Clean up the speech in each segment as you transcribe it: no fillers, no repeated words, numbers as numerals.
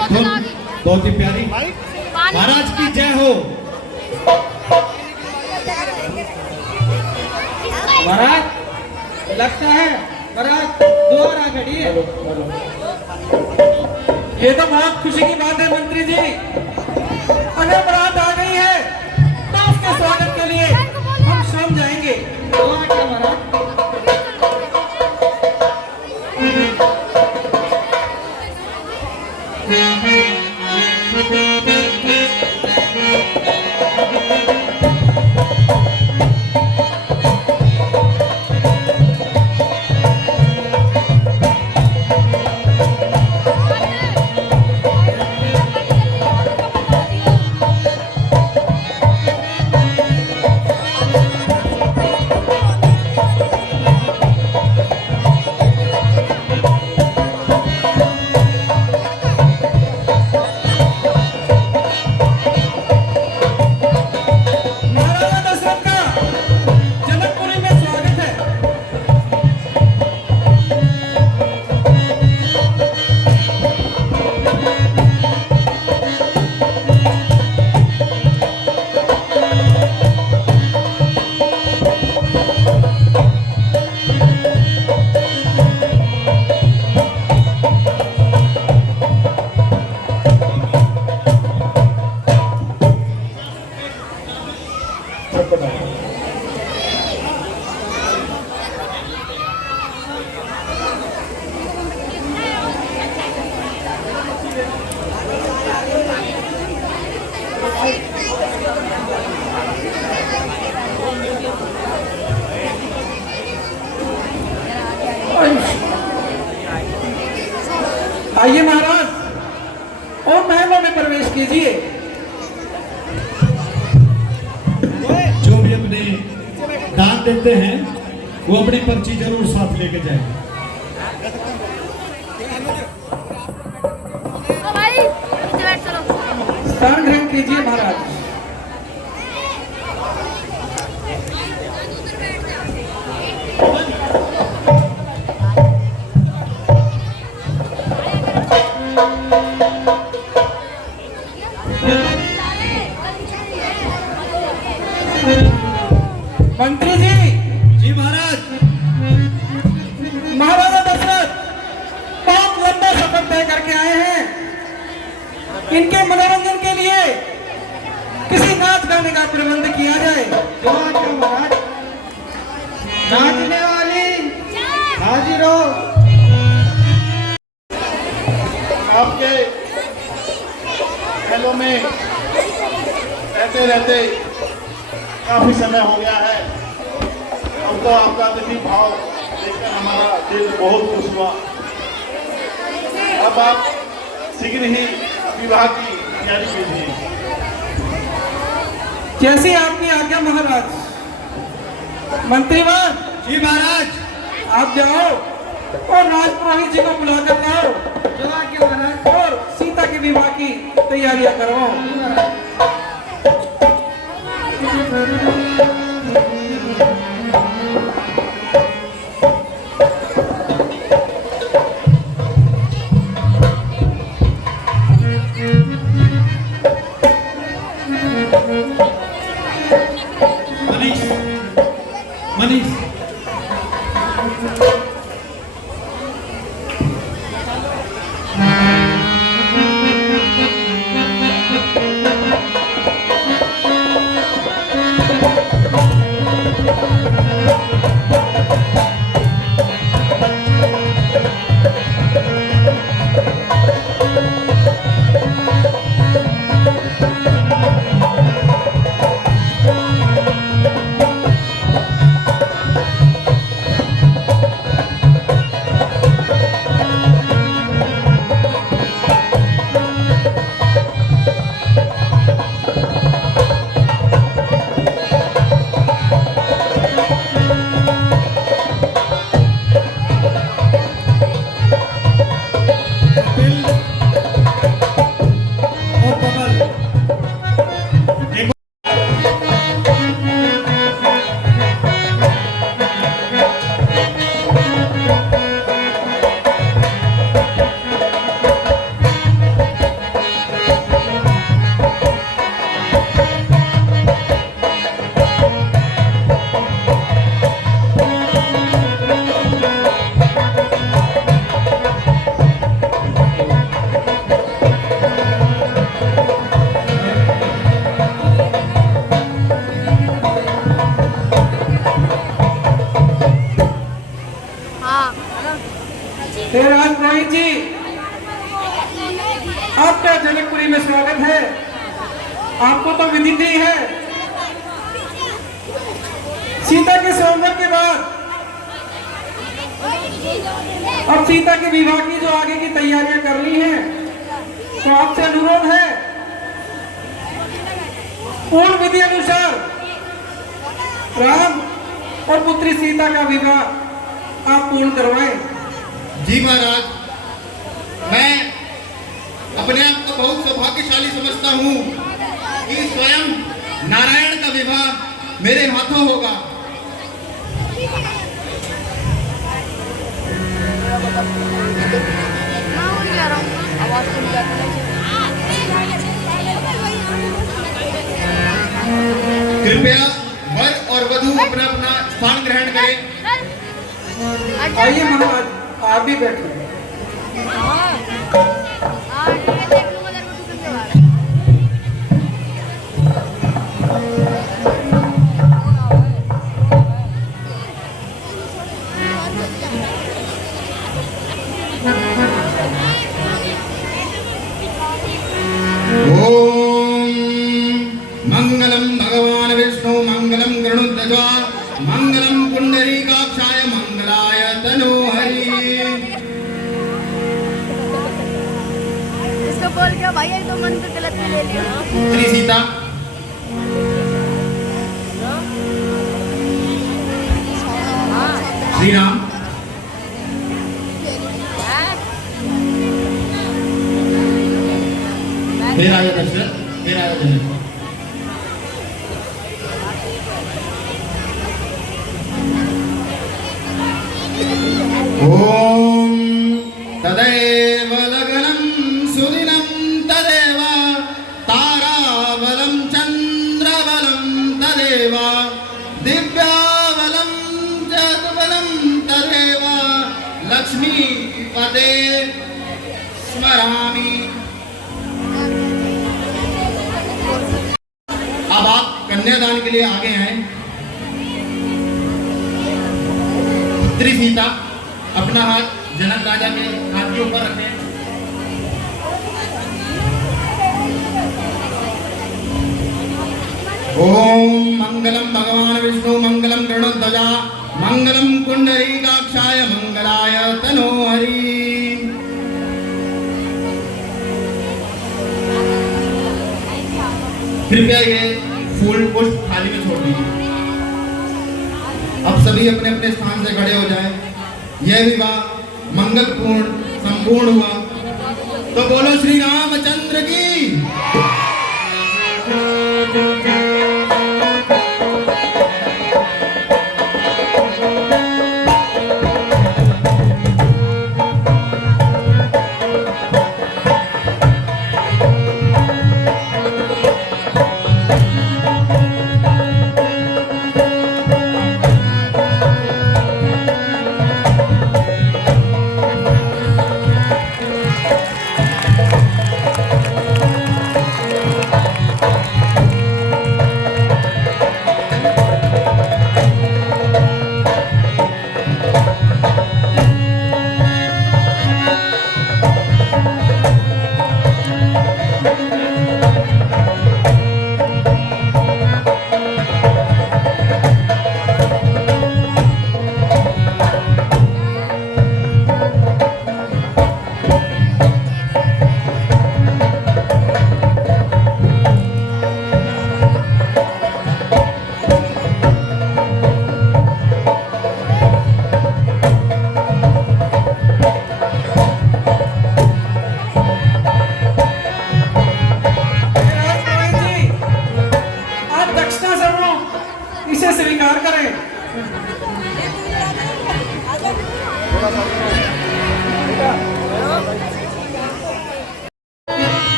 एक धुन बहुत ही प्यारी। महाराज की जय हो। महाराज लगता है महाराज दोबारा खड़ी है। ये तो बहुत खुशी की बात है मंत्री जी। अगर बारात आ गई है तो उसके स्वागत के लिए हम स्वयं जाएंगे। दोबारा क्या महाराज? आइए महाराज और महलों में प्रवेश कीजिए। जो भी अपने दान देते हैं वो अपनी पर्ची जरूर साथ लेके जाए। स्थान ग्रहण कीजिए महाराज। मंत्री जी। जी महाराज। महाराजा दशरथ बहुत लंबा सफर तय करके आए हैं। इनके मनोरंजन के लिए किसी नाच गाने का प्रबंध किया जाए। महाराज नाचने वाली हाजिर हो। आपके महलों में रहते रहते काफी समय हो गया है। अब तो आपका अतिथि भाव देखकर हमारा दिल बहुत खुश हुआ। अब आप शीघ्र ही विवाह की तैयारी कीजिए। जैसी आपकी आज्ञा महाराज। मंत्रीवान। जी महाराज। आप जाओ और राजपुरोहित जी को बुलाकर लाओ। और सीता के विवाह की तैयारियां करवाओ। मनीष मनीष आपका जनकपुरी में स्वागत है। आपको तो विदित ही है, सीता के स्वयंवर के बाद अब सीता के विवाह की जो आगे की तैयारियां करनी है, तो आपसे अनुरोध है पूर्ण विधि अनुसार राम और पुत्री सीता का विवाह आप पूर्ण करवाएं। जी महाराज, मैं अपने आप को बहुत सौभाग्यशाली समझता हूँ कि स्वयं नारायण का विवाह मेरे हाथों होगा। कृपया वर और वधू अपना अपना स्थान ग्रहण करें। आइए महाराज, आप भी बैठिए। मंगलम भगवान विष्णु मंगलम गरुड़ध्वजा मंगलम पुंडरीकाक्षाय मंगलाय तनोहरि। इसको बोल के भाई ये तो मन पे गलत ले लिया। श्री सीता श्री राम फिर आया दशरथ, फिर आया जनक। ओम तदेव लगनं सुदिनं तदेव ताराबलं चंद्रबलं तदेव दिव्याबलं जगबलं तदेव लक्ष्मीपते स्मरामि। अब आप कन्यादान के लिए आगे हैं। पुत्री सीता अपना हाथ जनक राजा के हाथ के ऊपर रखें। ओम मंगलम भगवान विष्णु मंगलम गरुड़ध्वजा मंगलम पुंडरीकाक्षाय मंगलाय तनोहरि। कृपया ये फूल पुष्प थाली में छोड़ दीजिए। अब सभी अपने अपने स्थान से खड़े हो जाएं। यह विवाह मंगलपूर्ण संपूर्ण हुआ। तो बोलो श्री रामचंद्र की।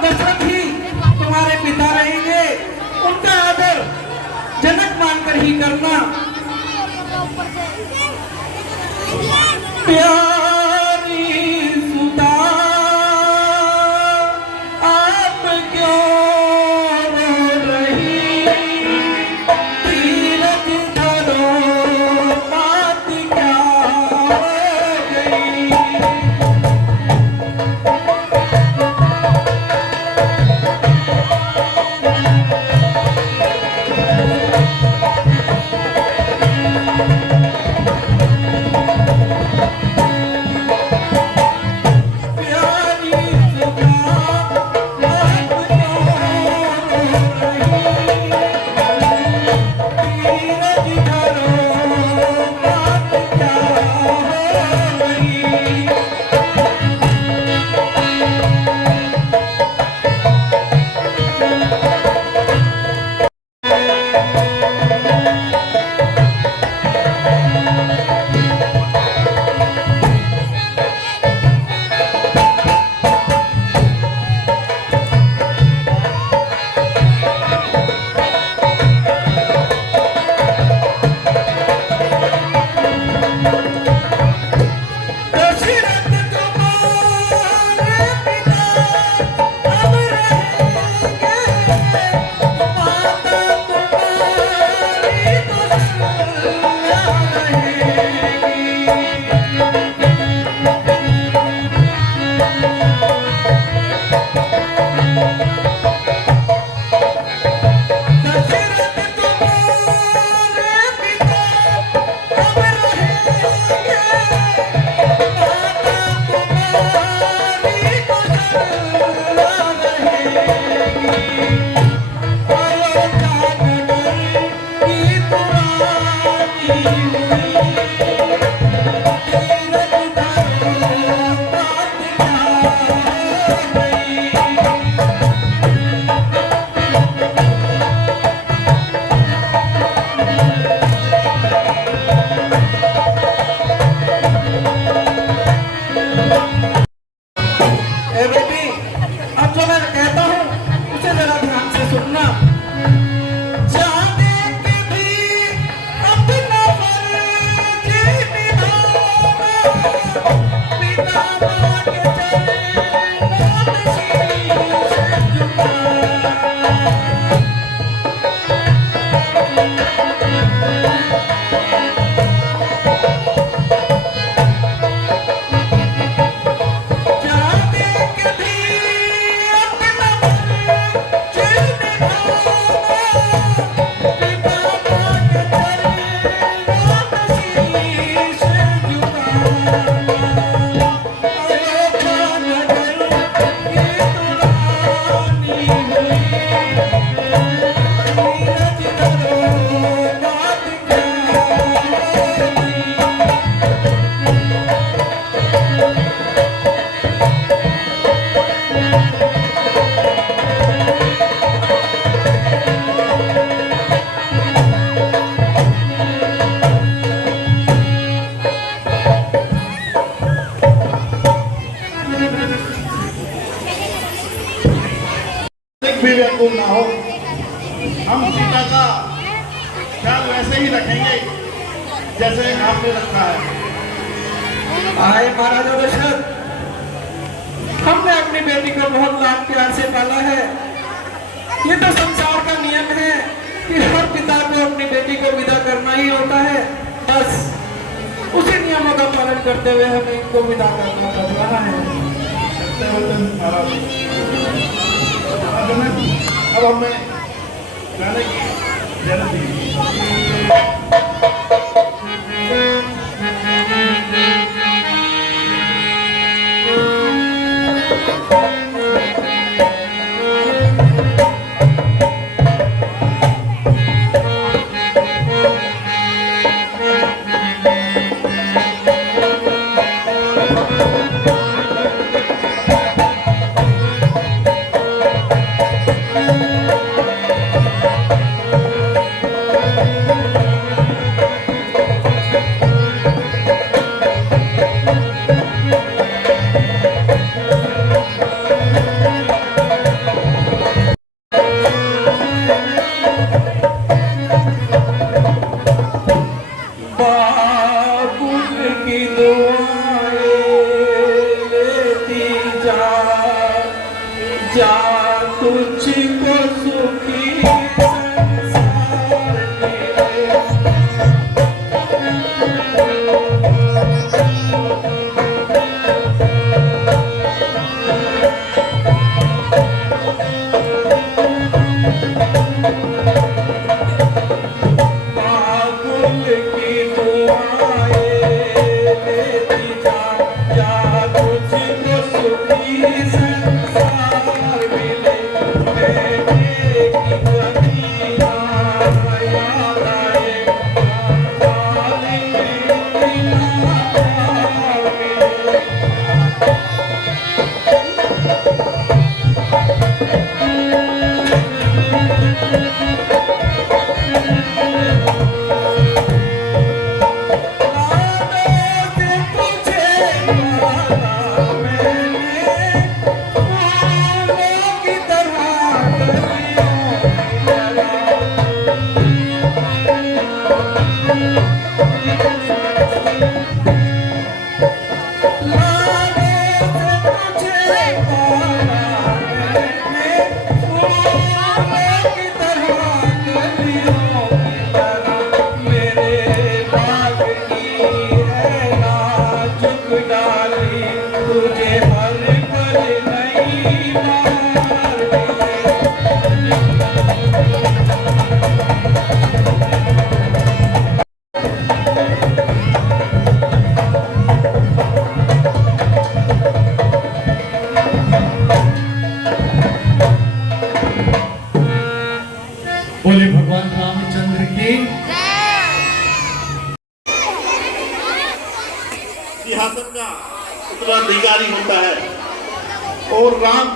भगवान दशरथ ही तुम्हारे पिता रहेंगे, उनका आदर जनक मानकर ही करना। प्यारी सुता आप क्यों रो रही, धीरज धरो बात क्या हो गई। भी व्याकुल ना हो। हम सीता का ख्याल वैसे ही रखेंगे जैसे आपने रखा है। आए महाराजा दशरथ, हमने अपनी बेटी को बहुत लाड प्यार से पाला है। ये तो संसार का नियम है कि हर पिता को अपनी बेटी को विदा करना ही होता है। बस उसी नियमों का पालन करते हुए हमें इनको विदा करना पड़ रहा है। अब हमें जाने की जरूरत जा तुझको सुखी संसार मिले। बाबुल की दुआएं लेती जा, जा तुझको सुखी संसार मिले। बेटे की कन्या याद आए, वाली की लाड मिले। तुझे हर पल नई बार मिले। बोले भगवान रामचंद्र की। सिंहासन का उत्तराधिकारी होता है और राम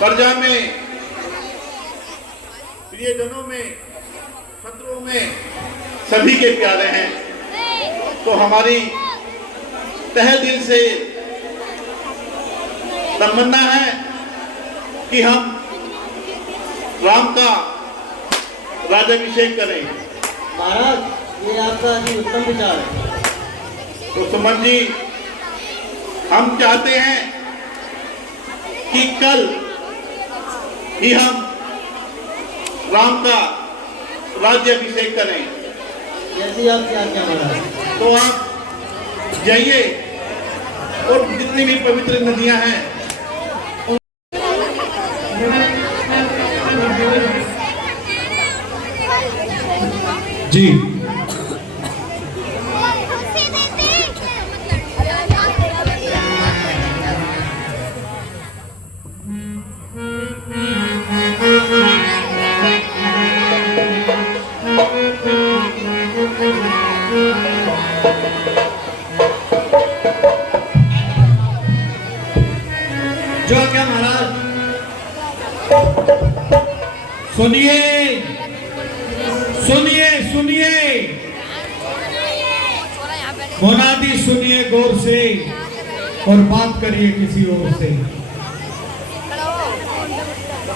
प्रजा में, प्रियजनों में, शत्रुओं में सभी के प्यारे हैं। तो हमारी तहे दिल से तमन्ना है कि हम राम का राज्याभिषेक करें। महाराज ये आपका अति उत्तम विचार है। तो सुमन जी, हम चाहते हैं कि कल ही हम राम का राज्याभिषेक करें। जैसी आपकी आज्ञा महाराज। तो आप जाइए और जितनी भी पवित्र नदियां हैं जी जो क्या महाराज, सुनिए सुनिए सुनिए, मुनादी सुनिए गौर से और बात करिए किसी और से।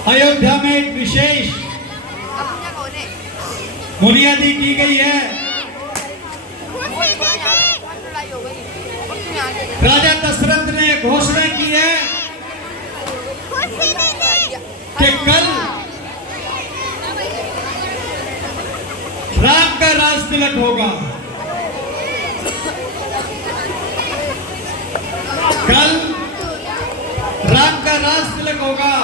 अयोध्या में एक विशेष बुनियादी की गई है। राजा दशरथ ने घोषणा की है कि कल राम का राज तिलक होगा। कल राम का राज तिलक होगा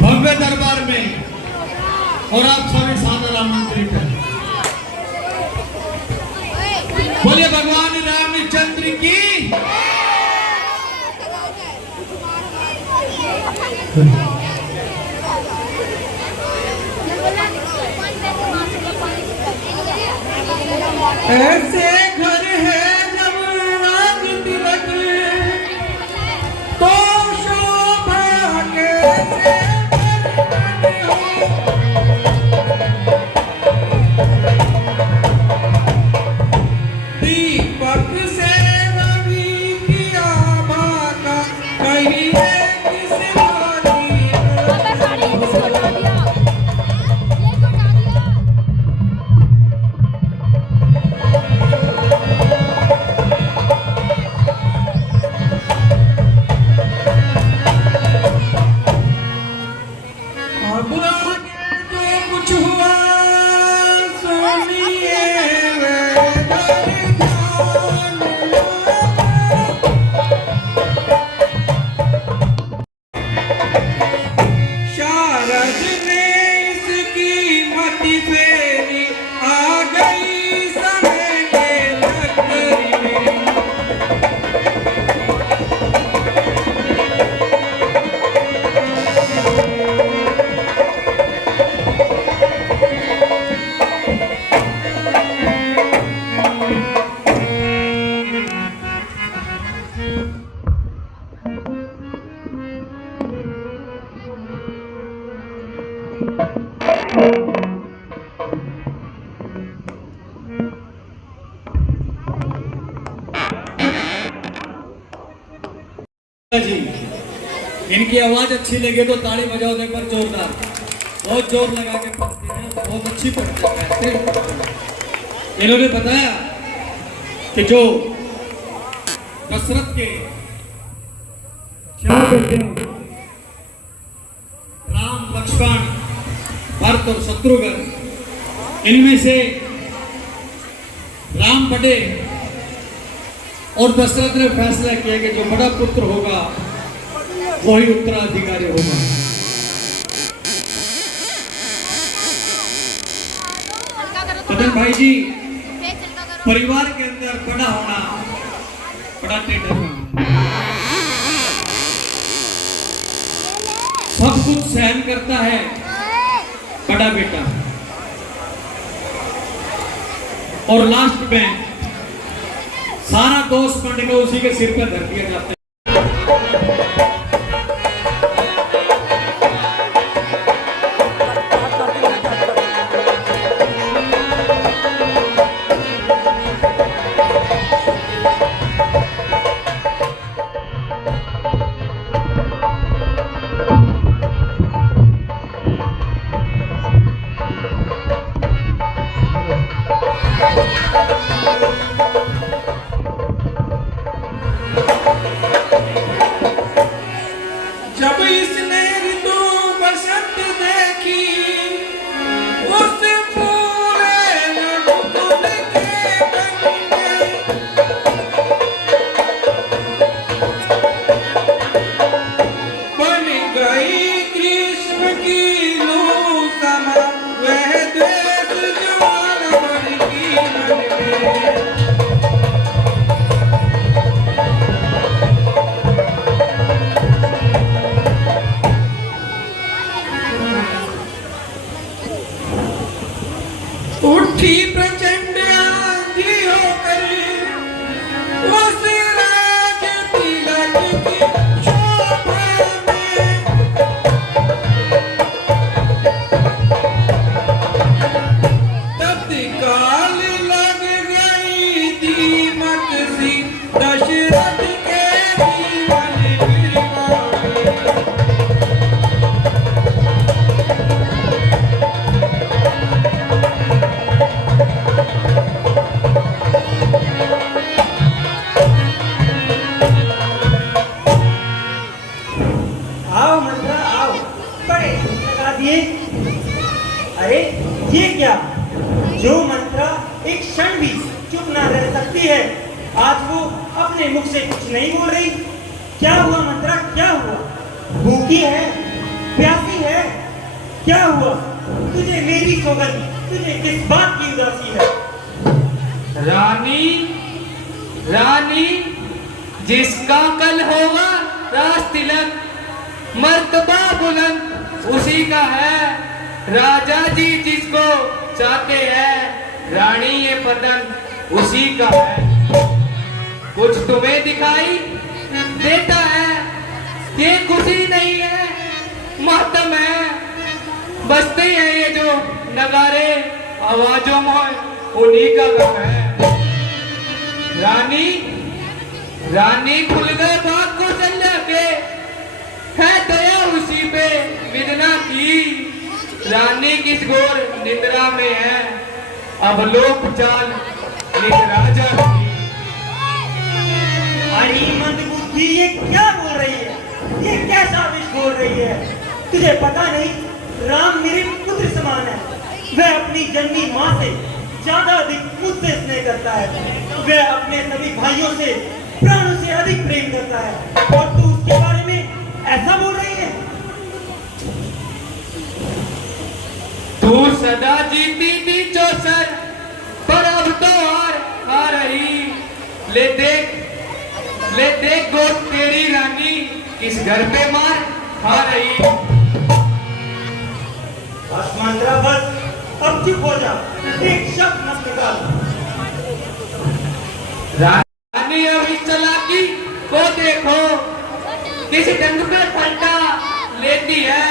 भव्य दरबार में और आप सभी सादर आमंत्रित हैं। बोलिए भगवान रामचंद्र की। ऐसे घर है जब राज तिलक, तो शोभा कैसे बरपत हो। दीपक से रवि की आभा का कहिए किस वाली। जी, इनकी आवाज अच्छी लगे तो ताली बजाओ एक बार जोरदार, बहुत जोर लगा के पढ़ते हैं, बहुत अच्छी पढ़ते हैं। इन्होंने बताया कि जो दशरथ के 4 बेटे राम, लक्ष्मण, भरत और शत्रुघ्न, इनमें से राम बड़े और दशरथ ने फैसला किया कि जो बड़ा पुत्र होगा वही उत्तराधिकारी होगा। पतन भाई जी, परिवार के अंदर बड़ा होना बड़ा टेढ़ा काम है। सब कुछ सहन करता है बड़ा बेटा, और लास्ट में सारा दोष पड़ के उसी के सिर पर धर दिया जाता है। जब इसने ऋतु बसंत देखी, उस पूरे नकुल के तन में बन गई कृष्ण की लू समा, वह द्वेष ज्वाला भड़की मन में। उठी प्रचंड आंधी होकर उस राज तिलक की शोभा में, तत्काल लग गई दीमक सी दशरथ के जीवन विरमा में। आओ मंत्रा आओ, बड़े लगा दिए। अरे ये क्या, जो मंत्रा एक क्षण भी चुप ना रह सकती है, आज वो अपने मुख से कुछ नहीं बोल रही। क्या हुआ मंत्रा, क्या हुआ? भूखी है, प्यासी है, क्या हुआ? तुझे मेरी सौगंध, तुझे किस बात की उदासी है? रानी, रानी, जिसका कल होगा राज तिलक, मर्तबा बुलंद उसी का है। राजा जी जिसको चाहते हैं, रानी ये पतन उसी का है। कुछ तुम्हें दिखाई देता है, ये खुशी नहीं है, मातम है। बजते हैं ये जो नगारे आवाजों में, उन्हीं का गम है। रानी, रानी खुल गए बात को चल के, है दया उसी पे विदना की। रानी किस घोर निद्रा में है, अब लोक चाल निद्राजा की। अरे मंदबुद्धि, ये क्या बोल रही है? ये कैसा विष बोल रही है? तुझे पता नहीं, राम मेरे पुत्र समान है। वह अपनी जन्मी माँ से ज्यादा अधिक मुझसे स्नेह करता है। वह अपने सभी भाइयों से प्राणों से अधिक प्रेम करता है, और तू उसके बारे में ऐसा बोल रही है? तू सदा जीती थी चौसर, पर अब तो हार रही। ले देख गोद तेरी रानी किस घर पे मार खा रही। बस मंत्रा बस, अब चुप हो जा, एक शब्द मत निकाल। रानी अभी चालाकी को देखो, किसी ढंग पे पलटा लेती है।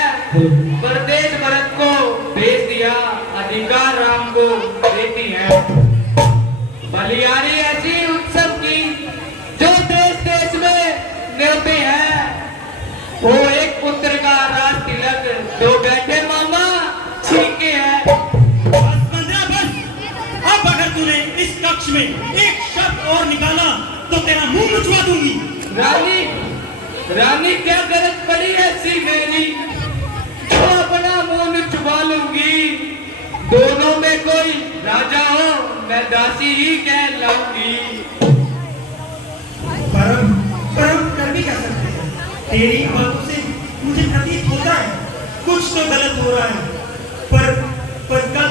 परदेश भरत को भेज दिया, अधिकार राम को देती है। बलियारी ऐसी उत्सव की जो देश देश में न्योते हैं। वो एक पुत्र का राज तिलक, दो बैठे मामा छीके है। बस मंत्रा बस। अब अगर तूने इस कक्ष में एक शब्द और निकाला तो तेरा मुंह मुचवा दूंगी। रानी, रानी क्या गरज पड़ी ऐसी मेरी जो अपना मुंह छुपा लूंगी। दोनों में कोई राजा हो मैं दासी ही कहलाऊंगी। परम परम कर भी क्या सकते हैं? तेरी बातों से मुझे प्रतीत होता है कुछ तो गलत हो रहा है। पर कल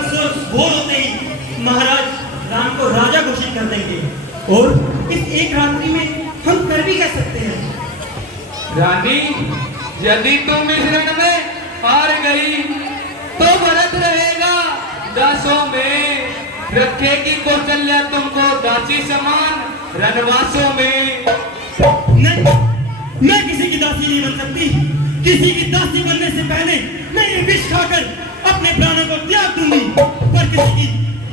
भोर होते ही महाराज राम को राजा घोषित कर देंगे और इस एक रात्रि में हम कर भी क्या सकते हैं? रानी, यदि तुम इस रण में हार गई तो भरत रहेगा दासों में, रखेगी कौशल्या तुमको दासी समान रणवासों में। नहीं, मैं किसी की दासी नहीं बन सकती। किसी की दासी बनने से पहले मैं ये विष खाकर अपने प्राणों को त्याग दूंगी, पर किसी की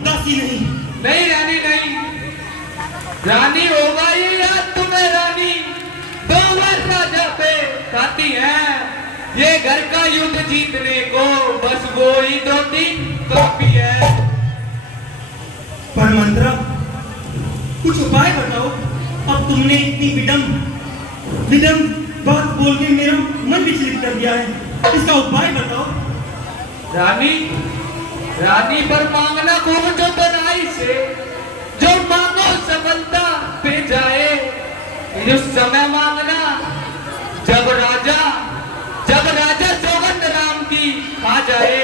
दासी नहीं। नहीं रानी नहीं, रानी होगा ये याद तुम्हें रानी, दो बार राजा पे खाती है। ये घर का युद्ध जीतने को बस वो ही दो तीन काफी है। पर मंत्रा कुछ उपाय बताओ। अब तुमने इतनी विडम बात बोल के मेरा मन विचलित कर दिया है, इसका उपाय बताओ। रानी, रानी पर मांगना खूब जो बनाई से, जो मांगो सफलता पे जाए। उस समय मांगना जब राजा सौगंध नाम की आ जाए।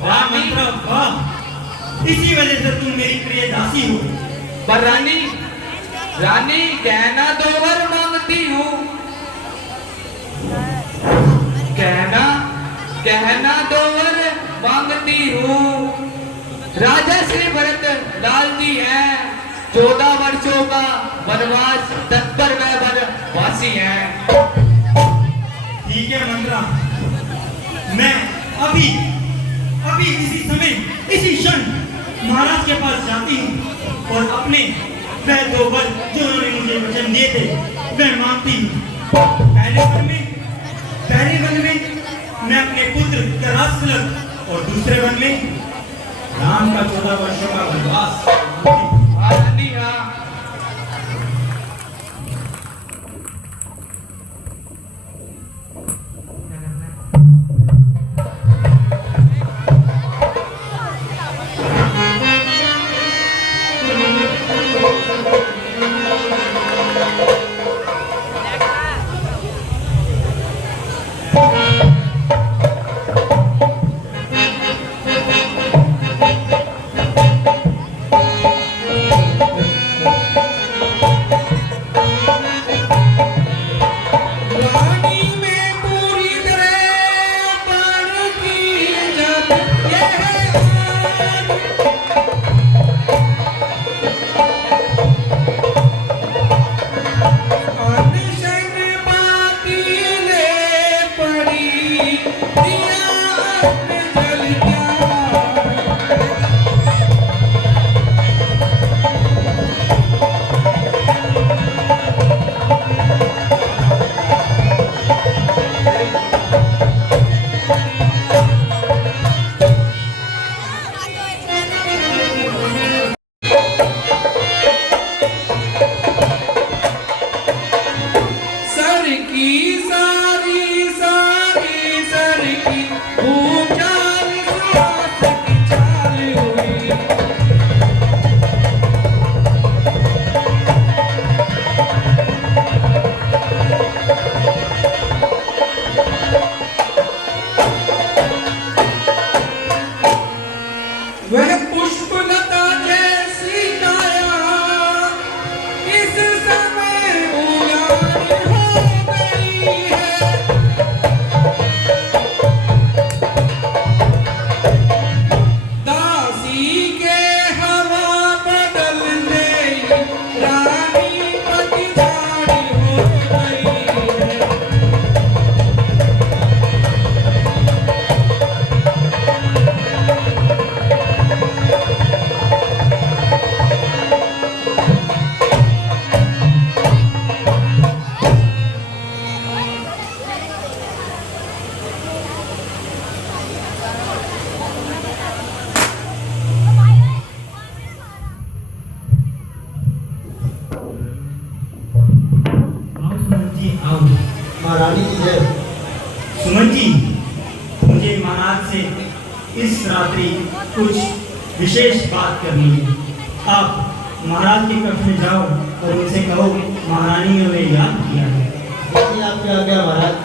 वाह मंत्रा वाह, इसी वजह से तुम मेरी प्रिय दासी हो। पर रानी, रानी कहना दो वर मांगती हूँ, कहना दो वर मांगती हूँ। राजा श्री भरत लाल जी हैं, 14 वर्षों का वनवास तत्पर वह वनवासी हैं। ठीक है मंत्रा, मैं अभी इसी समय इसी क्षण महाराज के पास जाती हूँ और अपने वह दो वर जो उन्होंने मुझे वचन दिए थे वह मांगती हूँ। पहले वन में मैं अपने पुत्र का राज तिलक और दूसरे वन में राम का 14 वर्षों का वनवास। रानी हाँ, इस समय उजाड़ हो गई। जी आओ। महारानी की जय। सुमन जी, मुझे महाराज से इस रात्रि कुछ विशेष बात करनी है। आप महाराज के कक्ष में जाओ और उनसे कहो महारानी ने उन्हें याद किया है। जी आपकी आज्ञा महाराज।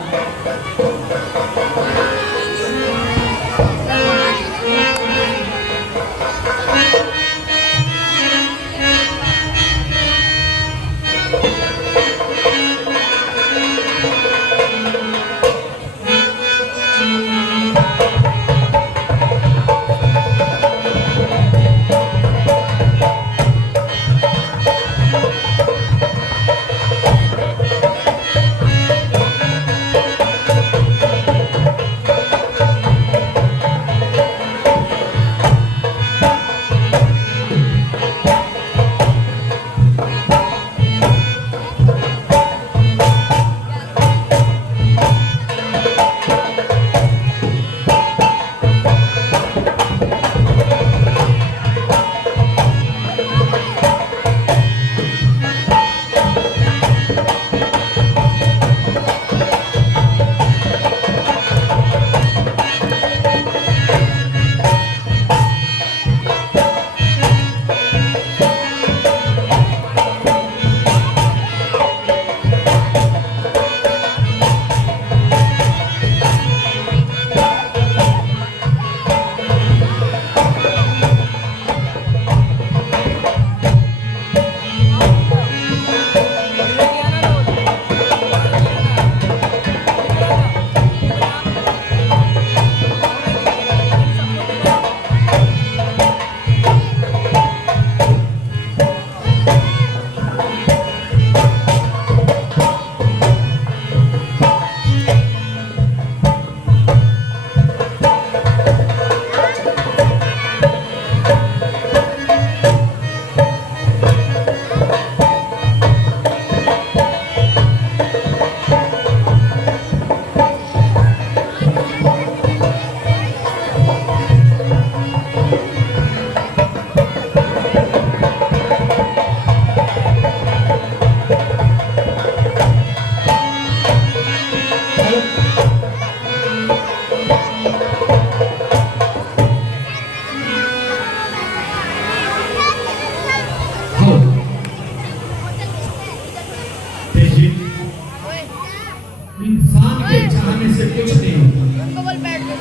इंसान के चाहने से कुछ नहीं होता, उनको बोल बैठ जाओ।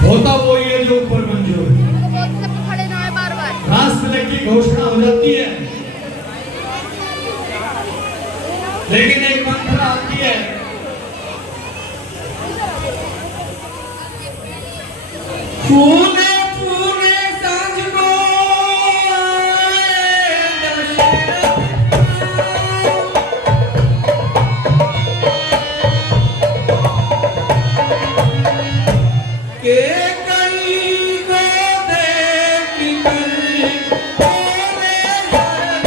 होता वो ही है जो ऊपर मंजूर है। उनको बोल सब खड़े ना है बार-बार। राष्ट्रपति की घोषणा हो जाती है, लेकिन एक मंत्र आती है, फूले फूले सांझ को के कई को देखी कर बोले हर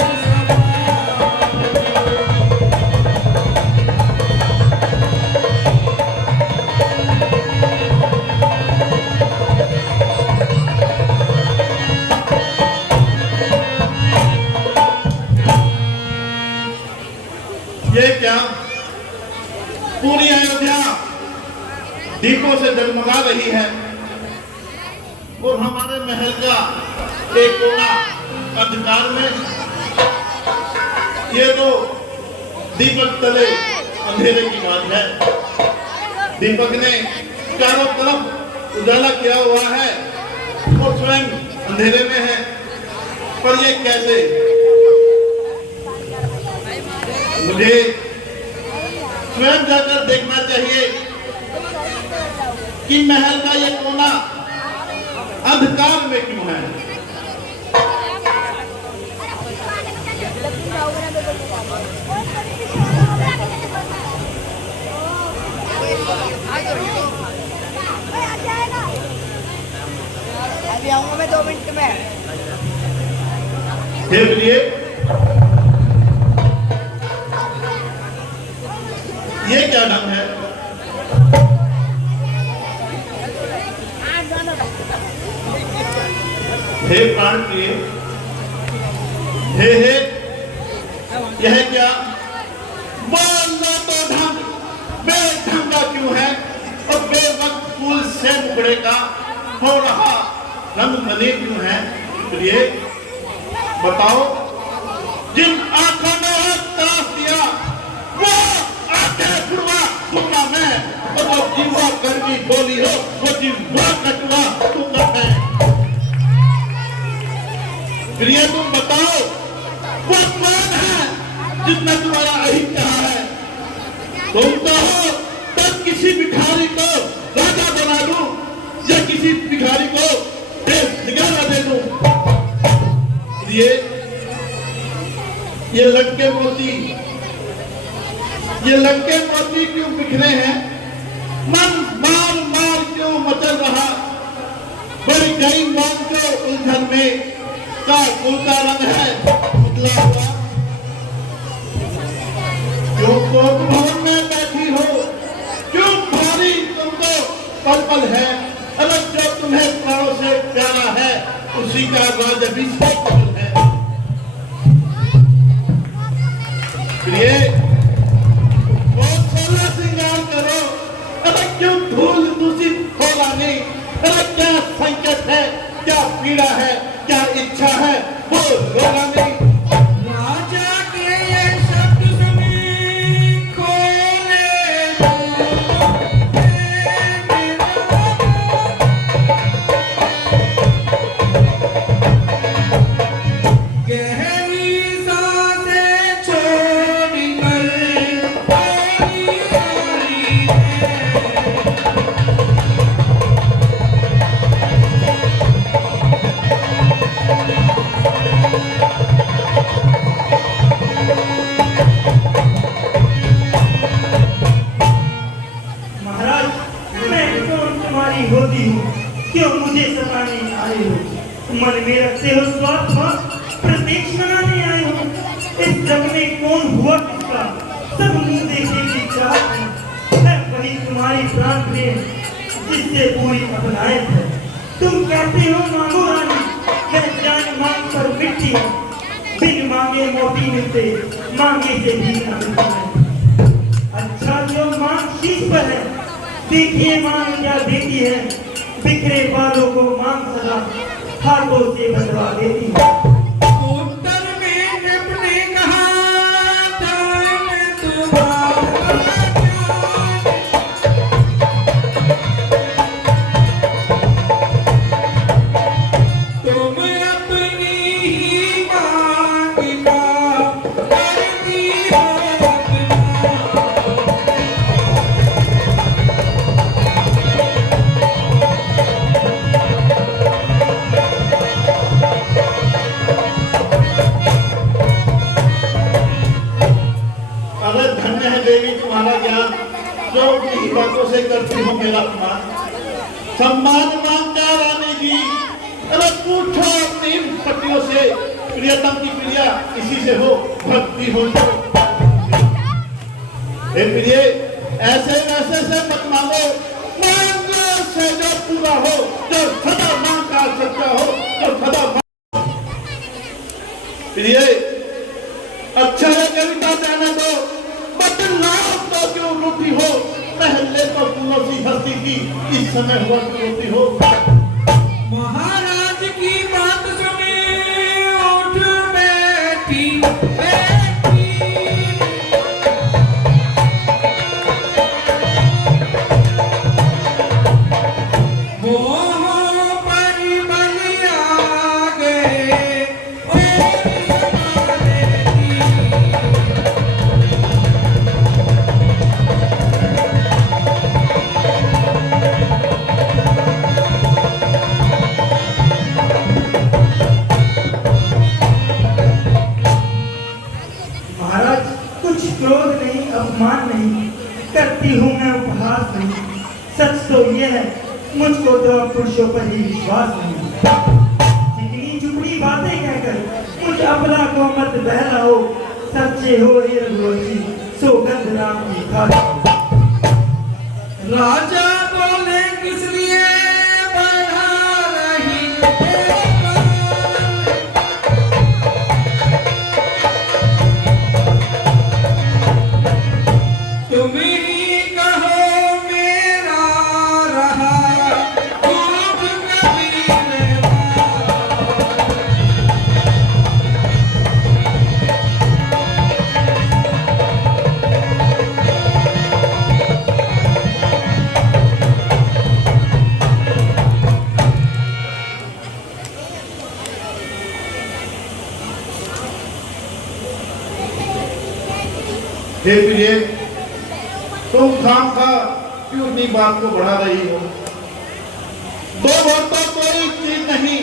ये क्या पूरी अयोध्या दीपों से जगमगा रही है और हमारे महल का एक कोना अंधकार में, ये तो दीपक तले अंधेरे की बात है। दीपक ने चारों तरफ उजाला किया हुआ है और स्वयं अंधेरे में है, पर ये कैसे? मुझे स्वयं जाकर देखना चाहिए कि महल का ये कोना अंधकार में क्यों है। अभी आऊंगा मैं 2 मिनट में। देख लिए, ये क्या ढंग है? हे प्राण प्रिय, हे यह क्या बोलना तो ढंग बेढंगा क्यों है और बेवक्त फूल से मुकड़े का हो रहा रंग बने क्यों है? प्रिय बताओ, जिन आंखों ने त्रास दिया वो आंखें छुड़वा दूंगा मैं, और वो जिह्वा कड़वी बोली हो वो जिह्वा कटवा दूंगा मैं। प्रिय तुम बताओ, वो कौन है जिसने तुम्हारा अहित कहा है? तुम तो हो तब किसी भिखारी को राजा बना दूं या किसी भिखारी को देश निकाला दे दूं। ये लटके मोती क्यों बिखरे हैं? मन मार मार क्यों मचल रहा? बड़ी गई मन जो उलझन में का उल्टा रंग है उतला हुआ। क्यों कोर्ट भवन में बैठी हो? क्यों भारी तुमको पल पल है? अलग जो तुम्हें प्राणों से प्यारा है उसी का राज अभिषेक है। प्रिय बहुत सोलह श्रृंगार करो, अलग क्यों धूल दूषित हो रानी? अलग क्या संकट है, क्या पीड़ा है, क्या इच्छा है वो रो रानी। राजा के ये शब्द सुनी खोले गहरी सांसें छोड़ कर आई आई महाराज, मैं कौन तुम्हारी होती हूँ, क्यों मुझे सताने आए हो? मन में रखते हो स्वार्थ भाव, प्रत्यक्ष मनाने आए हो। इस जग में कौन हुआ किसका, सब मुंह देखे की चाहत है। मैं वही तुम्हारी प्राण प्रेम जिससे पूरी अपनाए थे। तुम कहते हो मांगो रानी, मैं जान मांग पर मिट्टी हूँ। बिन मांगे मोती मिलते, मांगे से भी न मिलता है। अच्छा जो मांग शीश पर है, देखिए मांग क्या देती है। बिखरे बालों को मांग सदा हाथों से बदलवा देती है। उत्तर में जब ने कहा था मैं तुम्हारा तुम अपनी ही मांग का करती हो अपना। अगर धन्य है देवी तुम्हारा ज्ञान, जो अपनी बातों से करती हो मेरा अपमान। सम्मान मांगता रानी जी, अरे पूछो अपनी पतियों से, प्रियतम की प्रिया इसी से हो, भक्ति हो जो। हे प्रिय, ऐसे वैसे से मत मांगो, मांगो से जो पूरा हो, जो सदा मांग का सच्चा हो, जो सदा प्रिय अच्छा है कविता जाने दो, बदलाव तो क्यों रूठी हो? पहले तो फूलों सी हंसी थी, इस समय हुआ रोती हो। महाराज की बात सुने उठ बैठी बैठी मोह पर बल आ गए और हमारे की। महाराज, कुछ क्रोध नहीं, अपमान नहीं करती हूँ मैं, उपहास नहीं। सच तो ये है, मुझको तो अब पुरुषों पर ही विश्वास नहीं। चिकनी चुपड़ी बातें कहकर मुझ अपना को मत बहलाओ। सच्चे हो हे रघुवंशी, सौगंध राम की खातिर। राजा बोले किस लिए बढ़ा रही है बात? हे प्रिय, तुम खाम खा क्यों अपनी बात को बढ़ा रही हो? दो वोटों कोई चीज नहीं,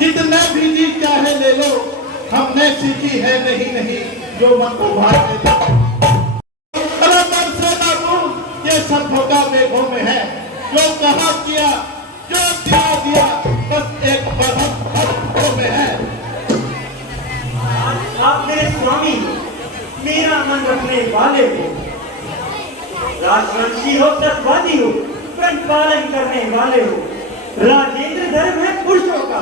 जितना भी जी चाहे ले लो, हमने सीखी है नहीं जो मन को भाए देता। मन से ना भूल, ये सब होगा मेघों में है, जो कहा किया, जो दिया बस एक बरहम में है। आप मेरे स्वामी, मेरा मन रखने वाले हो, राजवंशी हो, सत्यवादी हो, व्रत पालन करने वाले हो। राजेंद्र धर्म है पुरुषों का,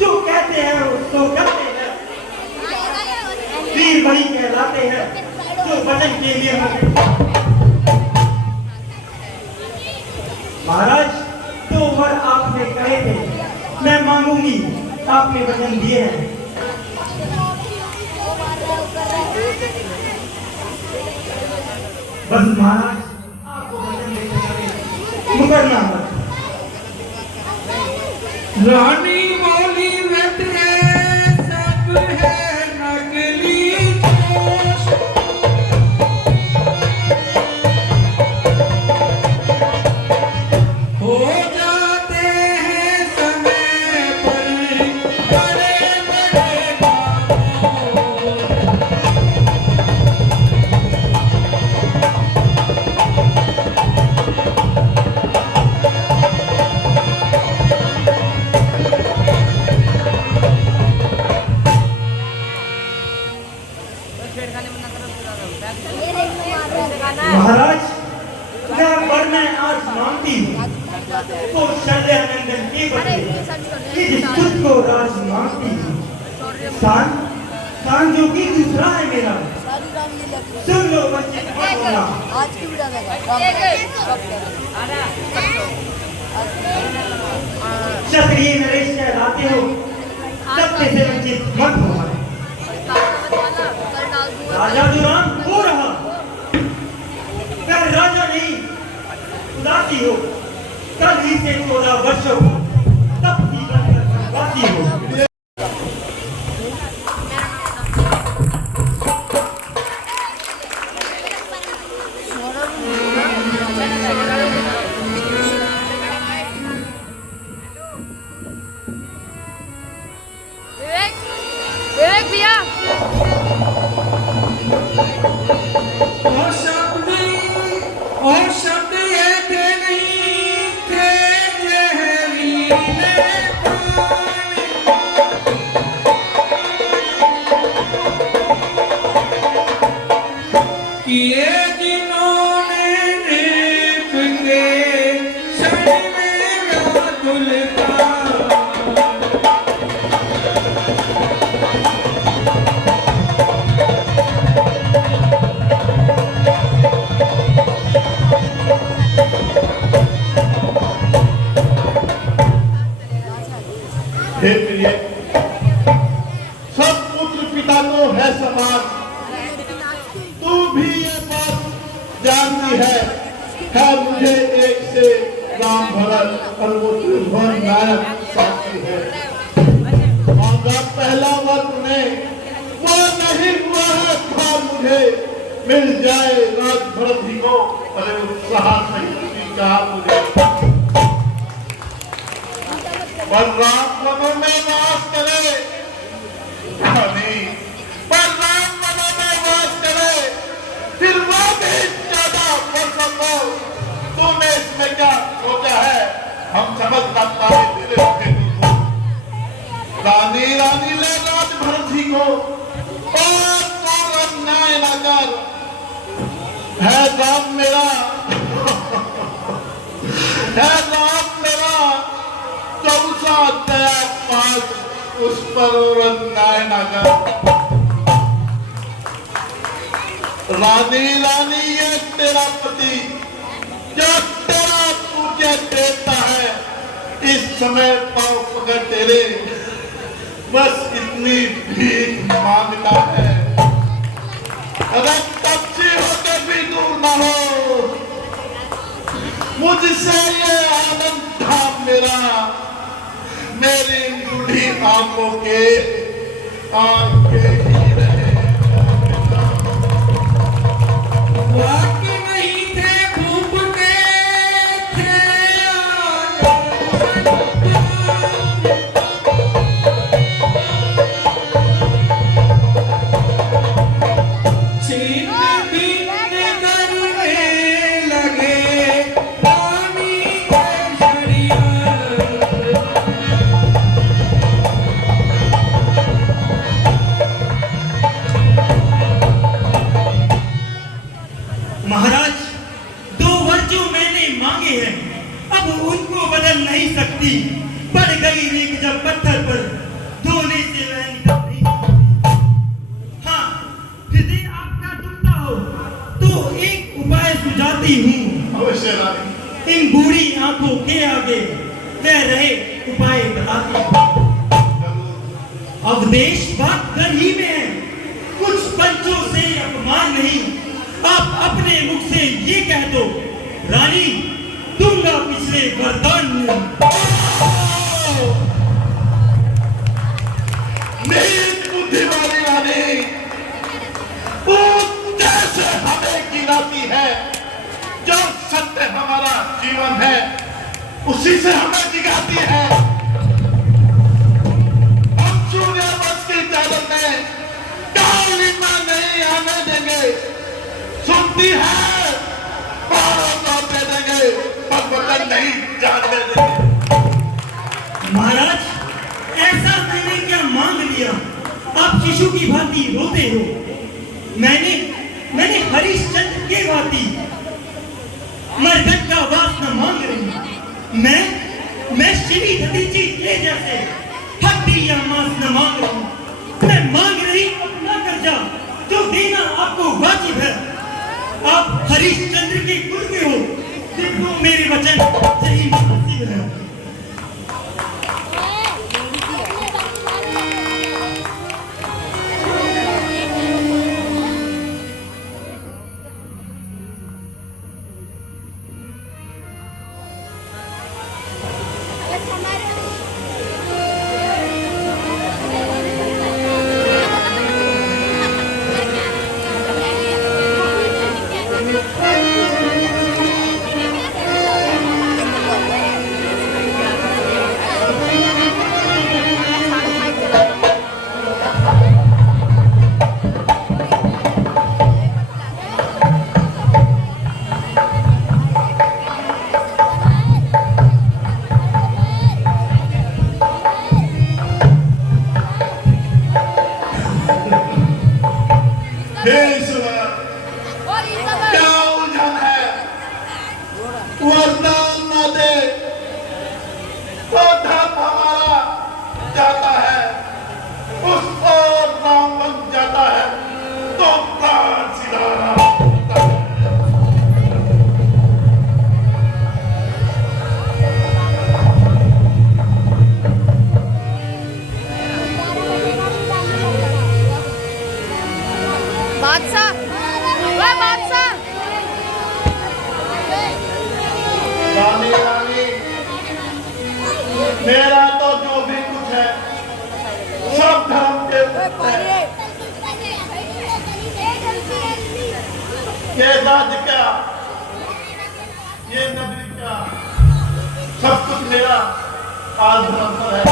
जो कहते हैं उसको करते हैं। वीर वही कहलाते हैं जो वचन के लिए महाराज, 2 वर आपने कहे थे, मैं मांगूंगी, आपने वचन दिए हैं। बस महाराज, आपको वचन देते समय मुकरना मत। रानी बोली व्रत है सब है नकली दोष, हो जाते हैं समय पर बड़े बड़े कामों। महाराज, मैं वर में आज मांगती हूँ, तो शल्यानंदन के बदले इस खुद को राज मांगती हूँ। स्थान जो कि दूसरा है मेरा, सुन लो बच्चे, आज की वीडियो क्षत्रिय नरेश कहलाते हो, सत्य से वंचित मत हो। राजा दुरान हो रहा, मैं राजा नहीं, उदासी हो, कल ही से 14 वर्षों हो, तब भी बनकर वनवासी हो। विवेक भैया, और शब्द ये थे नहीं थे जहरीले पानी, किए जिन्होंने नृप के क्षण में व्याकुल था। हे प्रिय, सब पुत्र पिता तो है समान, तू भी ये बात जानती है मुझे एक से राम भरत और वो त्रिभुवन नायक साथी है। मांगा पहला वर ने वो नहीं हुआ है, था मुझे मिल जाए राज भरत ही को, अरे उत्साह से कहा मुझे। बलराम मनों में वास करे, नहीं, बलराम मनों में वास करे, फिर वो भी 14 वर्षों को तूने इसमें क्या सोचा है, हम समझ सकता है तेरे रुके को। रानी ले राज भरत जी को, और तो न्याय न कर, है राम मेरा, है राम मेरा, चौसा दया पास उस पर और अन्याय न कर। रानी ये तेरा पति जो तेरा तुझे देता है, इस समय पाँव पकड़ तेरे बस इतनी भीख मांगता है, रक्तक्षी होकर भी दूर न हो, मुझसे ये आनंद था मेरा, मेरी बूढ़ी आंखों के आंखें ही रहे। बन नहीं सकती। पड़ गई रेख जब पत्थर पर, धोने से वह निकल नहीं सकती। हाँ, हृदय आपका दुखता हो तो एक उपाय सुझाती हूँ। अवश्य रानी। इन बूढ़ी आंखों के आगे वह रहे उपाय बताती हूँ। अवदेश बात घर ही में है, कुछ पंचों से अपमान नहीं। आप अपने मुख से ये कह दो, रानी दूंगा पिछले वरदान नहीं बुद्धि वाली रानी, वो जैसे हमें गिराती है, जो सत्य हमारा जीवन है उसी से हमें जिगाती है। हम सूर्यवंश की चादर में कालिमा नहीं आने देंगे। सुनती है पारों को दे देंगे, पर वतन नहीं जानने देंगे। महाराज, ऐसा मैंने क्या मांग लिया? आप शिशु की भांति रोते हो। मैंने हरिश्चंद्र के भांति मरघट का वास न मांग रही। मैं श्री दधीची के जैसे हड्डी या मांस न मांग रही। मैं मांग रही अपना कर्जा, जो देना आपको वाजिब है। आप हरिश्चंद्र के कुल के हो, देखो मेरे वचन सही मुनासिब है। वरदान न दे तो धर्म हमारा जाता है, उस और नाम बन जाता है तो प्राण सिधारा होता है। बादशाह, वह बादशाह। रानी रानी, मेरा तो जो भी कुछ है सब धर्म के है। ये राज क्या, ये नगरी क्या, सब कुछ मेरा आज धर्म पर है।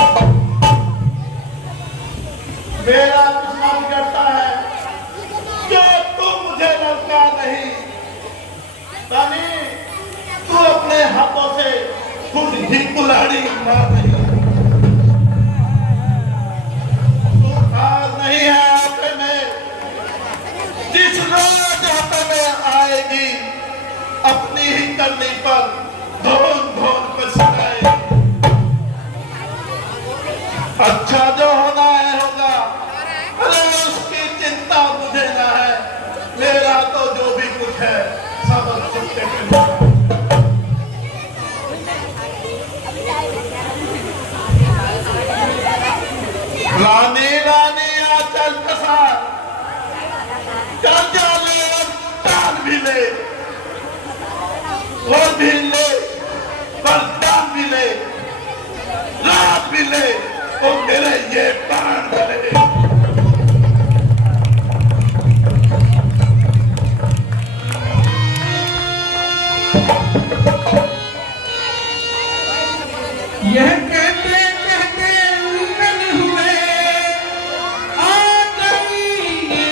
मेरा किस्मत बिगड़ता है जो तुम मुझे लड़का नहीं। रानी, तू अपने हाथों से खुद ही कुल्हाड़ी मार रही है। तू खास नहीं है आपे में, जिस रोज आपे में आएगी अपनी ही करनी पर धोन धोन पछताएगी। अच्छा जो होना है होगा, अरे उसकी चिंता मुझे ना है। मेरा तो जो भी कुछ है सब चुपके में। रानी रानी आचल पसार, कर्जा ले और दान भी ले, वो भी ले, वरदान भी ले, रात भी ले, वो मेरे ये प्राण ले। यह कहते कहते उम्र हुए आ गई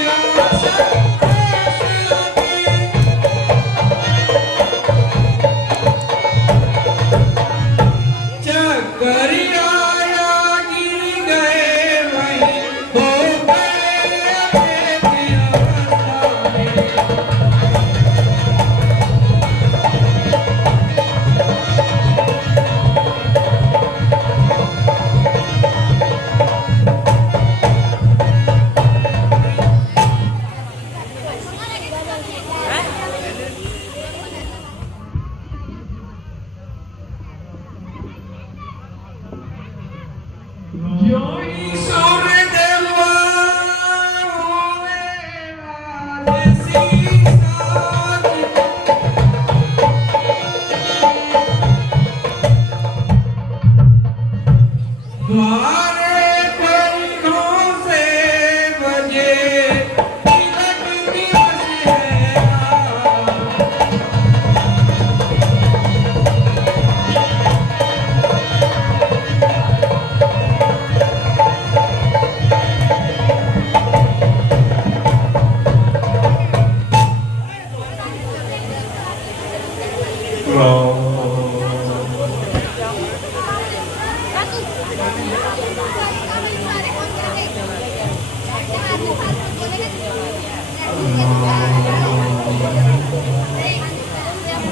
आशा चक्कर आया गिर गए वहीं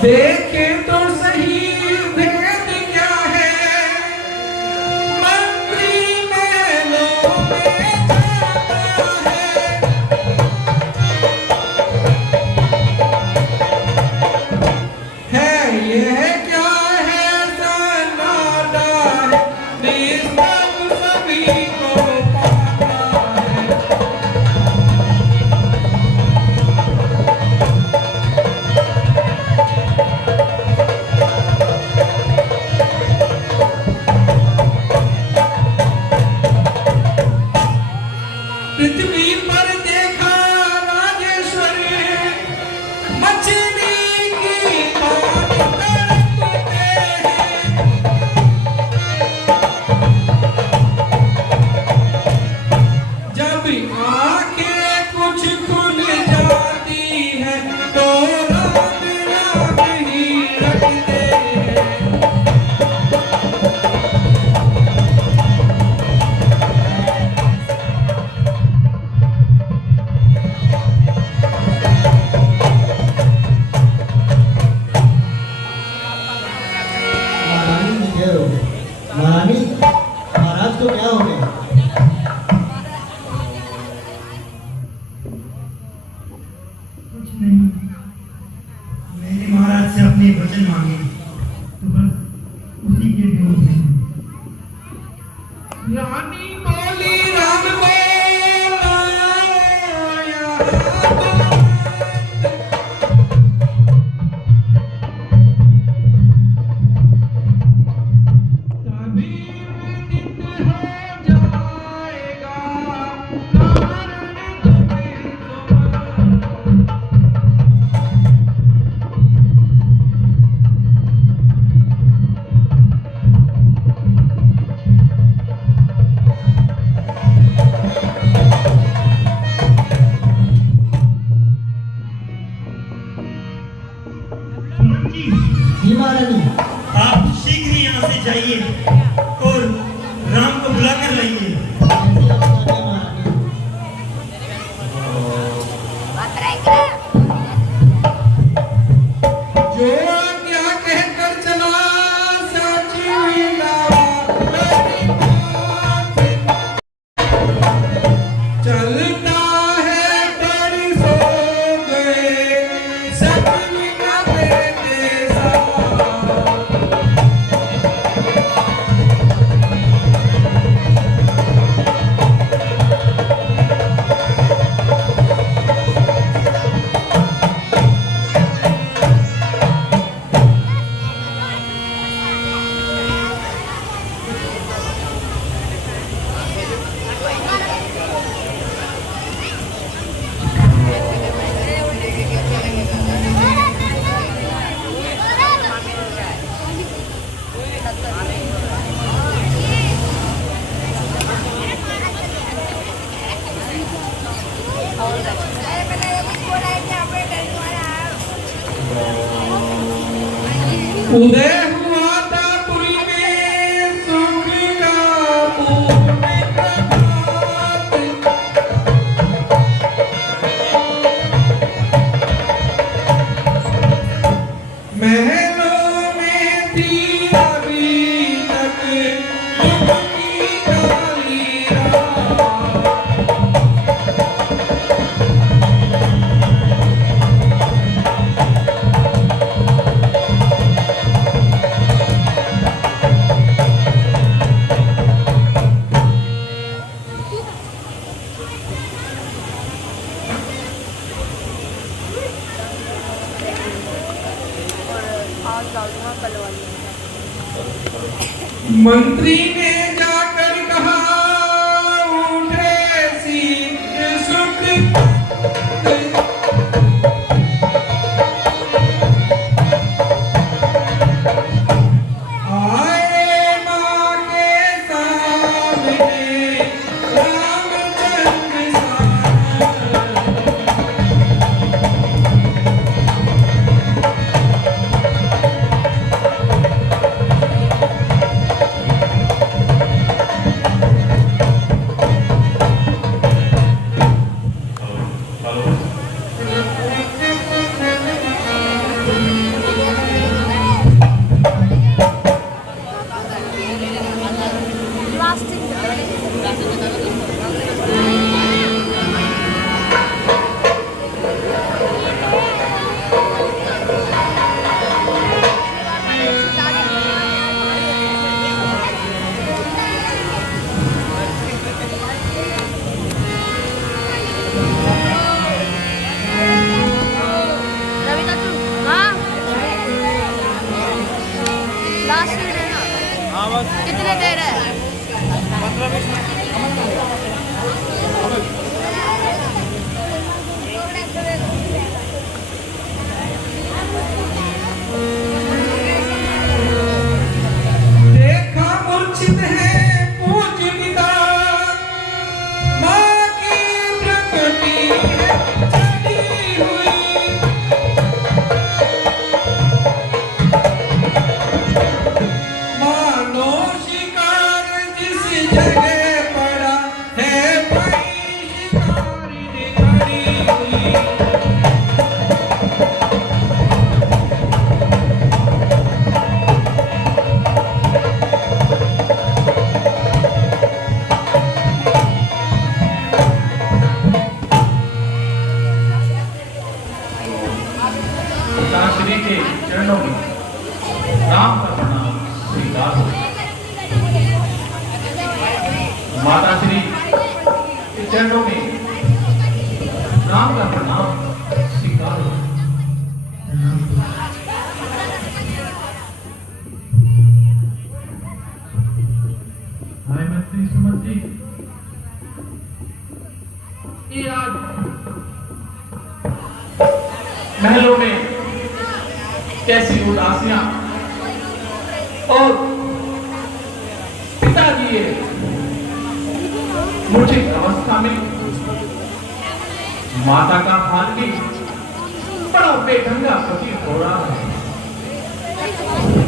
देखे तो सही भेद क्या है मंत्री महलों में जाता है यह क्या है सन्नाटा है निस्तब्ध सभी को पाता है। पृथ्वी पर देखा राजेश्वर मछली की बात करते हैं जब आंखें कुछ खुल जाती है तो रात रात ही रखते हैं। महारानी में क्या हो गया? महारानी महाराज को क्या हो गया? कुछ नहीं, मैंने महाराज से अपने वचन मांगे तो बस उसी के विरोध में। रानी बोली राम बोला कभी विदित हो जाएगा कारण तुम्हें सुमन जी, जी महारानी। आप शीघ्र ही यहाँ से जाइए और राम को बुला कर लाइए। ऐसी अवस्था क्या महारानी? जो क्या कहकर चला सच मिला मेरी बात चलता है डर सो गए सपने का बेटे सा। उदय हुआ था पुरी में सुख का पूर्ण प्रभात महलों में थी अभी तक दुख की काली रात। मंत्री ने जाकर कहा उठे शीघ्र सुख आए माँ के सामने रामचंद्र सामने। कितने देर है? देखा मूर्छित है पूज्य पिता, माँ की प्रकृति है चढ़ी हुई। मानो शिकार जिस जगह पड़ा है, वहीं शिकारी ने खड़ी हुई। श्री के चरणों में राम का प्रणाम स्वीकार हो। माता श्री के चरणों में राम का प्रणाम स्वीकार हो। हाय मंत्री सुमन जी, ये आज महलों में कैसी उदासियां और पिताजी ये मूर्छित अवस्था में, माता का हाल भी बड़ा बेढंगा प्रतीत हो रहा है।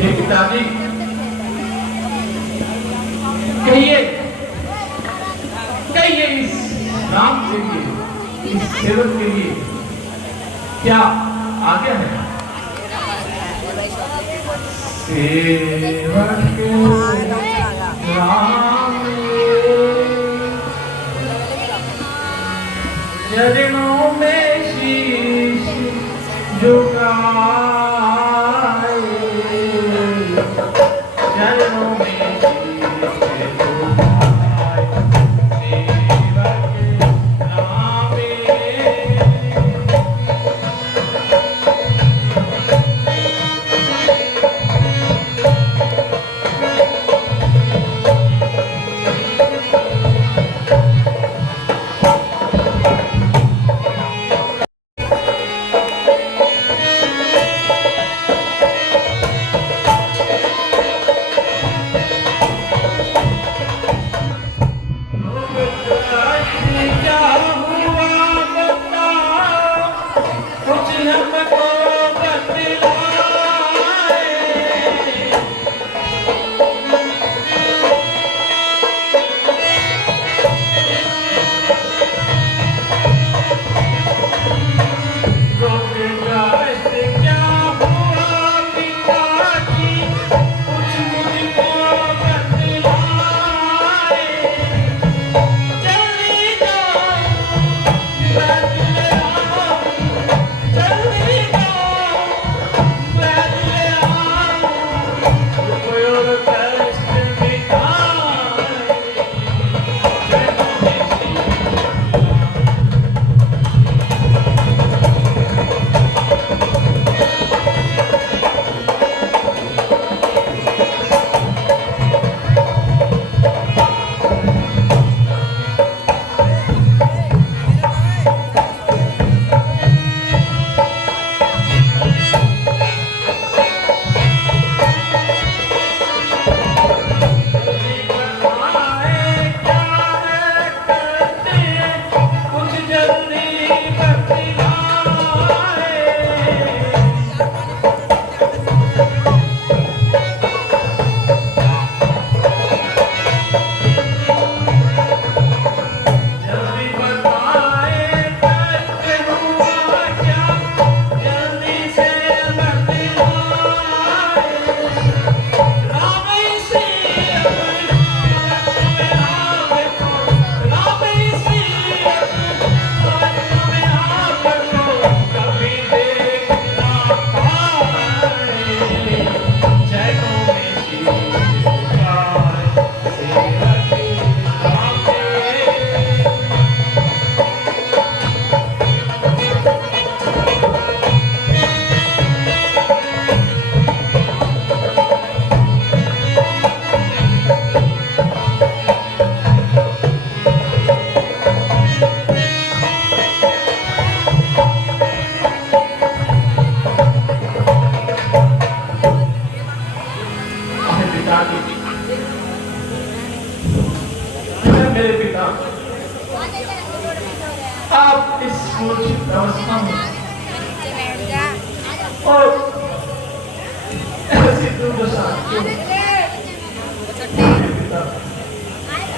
हे पिताजी, कहिए कहिए इस राम के लिए, इस सेवक के लिए क्या आगे है? सेवक राम चरणों में शीश झुकाए, चरणों में शीश झुकाए, सेवक राम।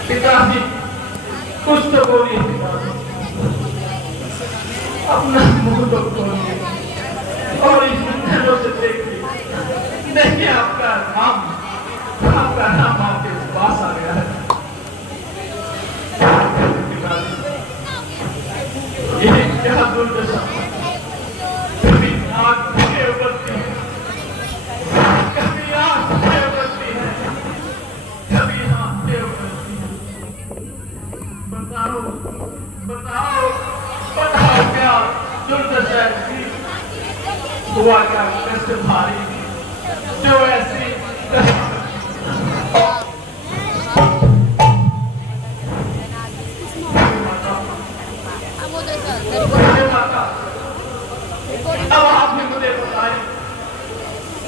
पिताजी कुछ तो बोलिए पिताजी, अपना मुंह तो खोलिए और इस नजरों से देखिए। देखिए आपका नाम आपके पास आ गया है। पिताजी ये क्या दुर्दशा, कभी आग से उबलती है, कभी आग से उबलती है, कभी हाथ से उबलती है। बताओ बताओ बताओ क्या दुर्दशा ऐसी हुआ, क्या कष्ट भारी जो ऐसी माता, अब आपने मुझे बताया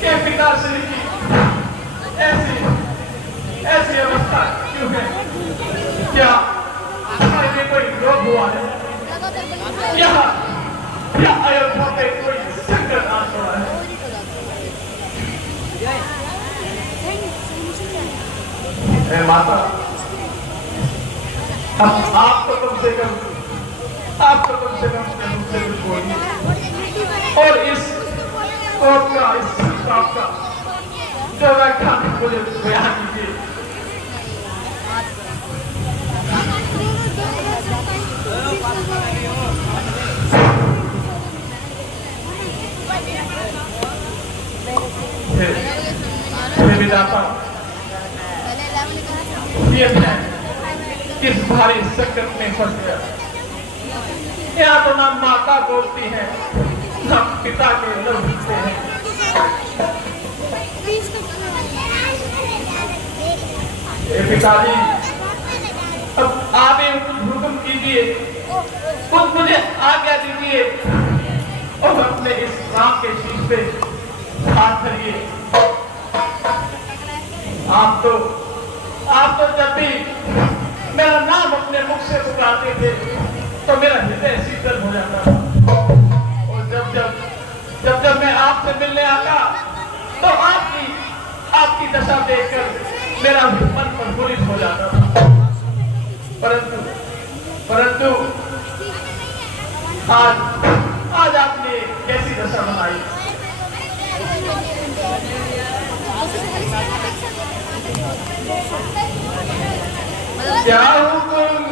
कि पिताश्री की ऐसी अवस्था क्यों है? क्या में कोई रोग हुआ है? या अयोध्या पे कोई संकट आ पड़ा है? माता, अब आप तो कम से कम मुझसे कुछ बोलिए और इस कोर्ट का, इस संताप का जो व्याख्या मुझे बयान कीजिए। विधाता, ये मैं किस भारी संकट में फंस गया। यहाँ तो ना माता बोलती है, ना पिता के लव दिखते हैं। पिताजी, अब आप ही हुक्म कीजिए, कुछ मुझे आज्ञा दीजिए और अपने इस राम के शीश पे हाथ धरिए। आप तो जब भी मेरा नाम अपने मुख से पुकारते थे तो मेरा हृदय शीतल हो जाता था, और जब मैं आपसे मिलने आता तो आपकी दशा देखकर मेरा मन प्रफुल्लित हो जाता था। परंतु आज आपने कैसी दशा बनाई? क्या हुक्म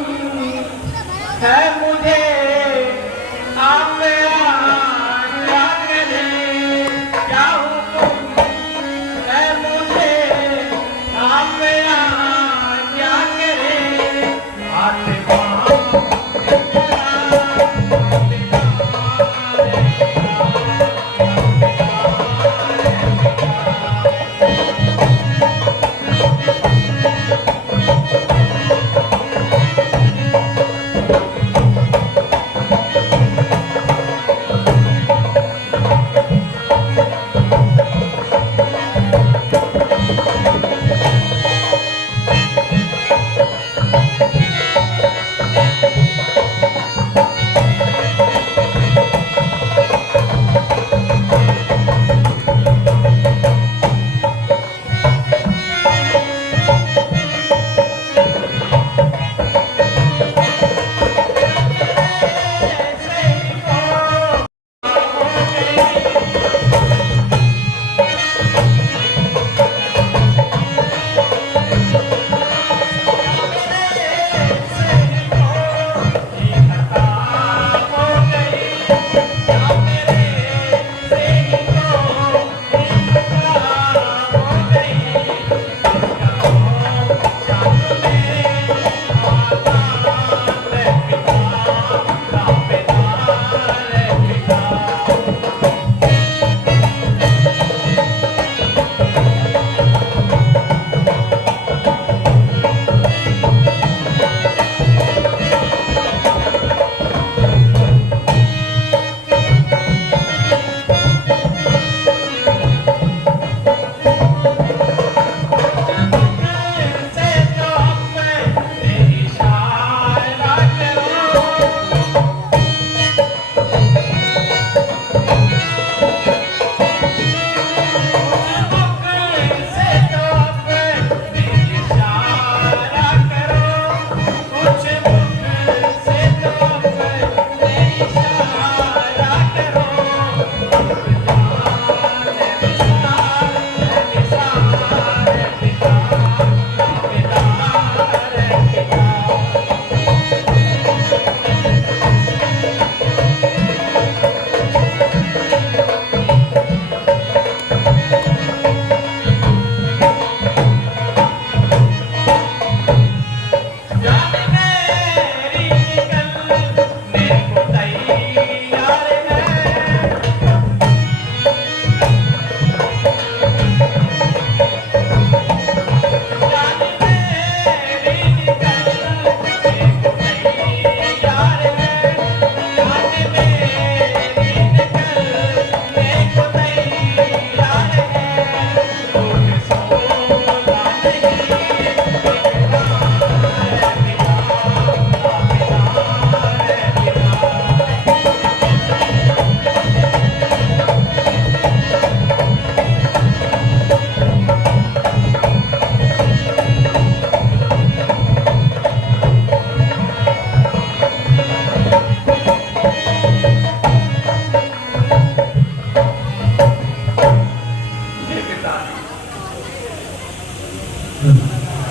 है मुझे आप मेरा क्या करें? क्या हुक्म है मुझे आप मेरा क्या करें? आते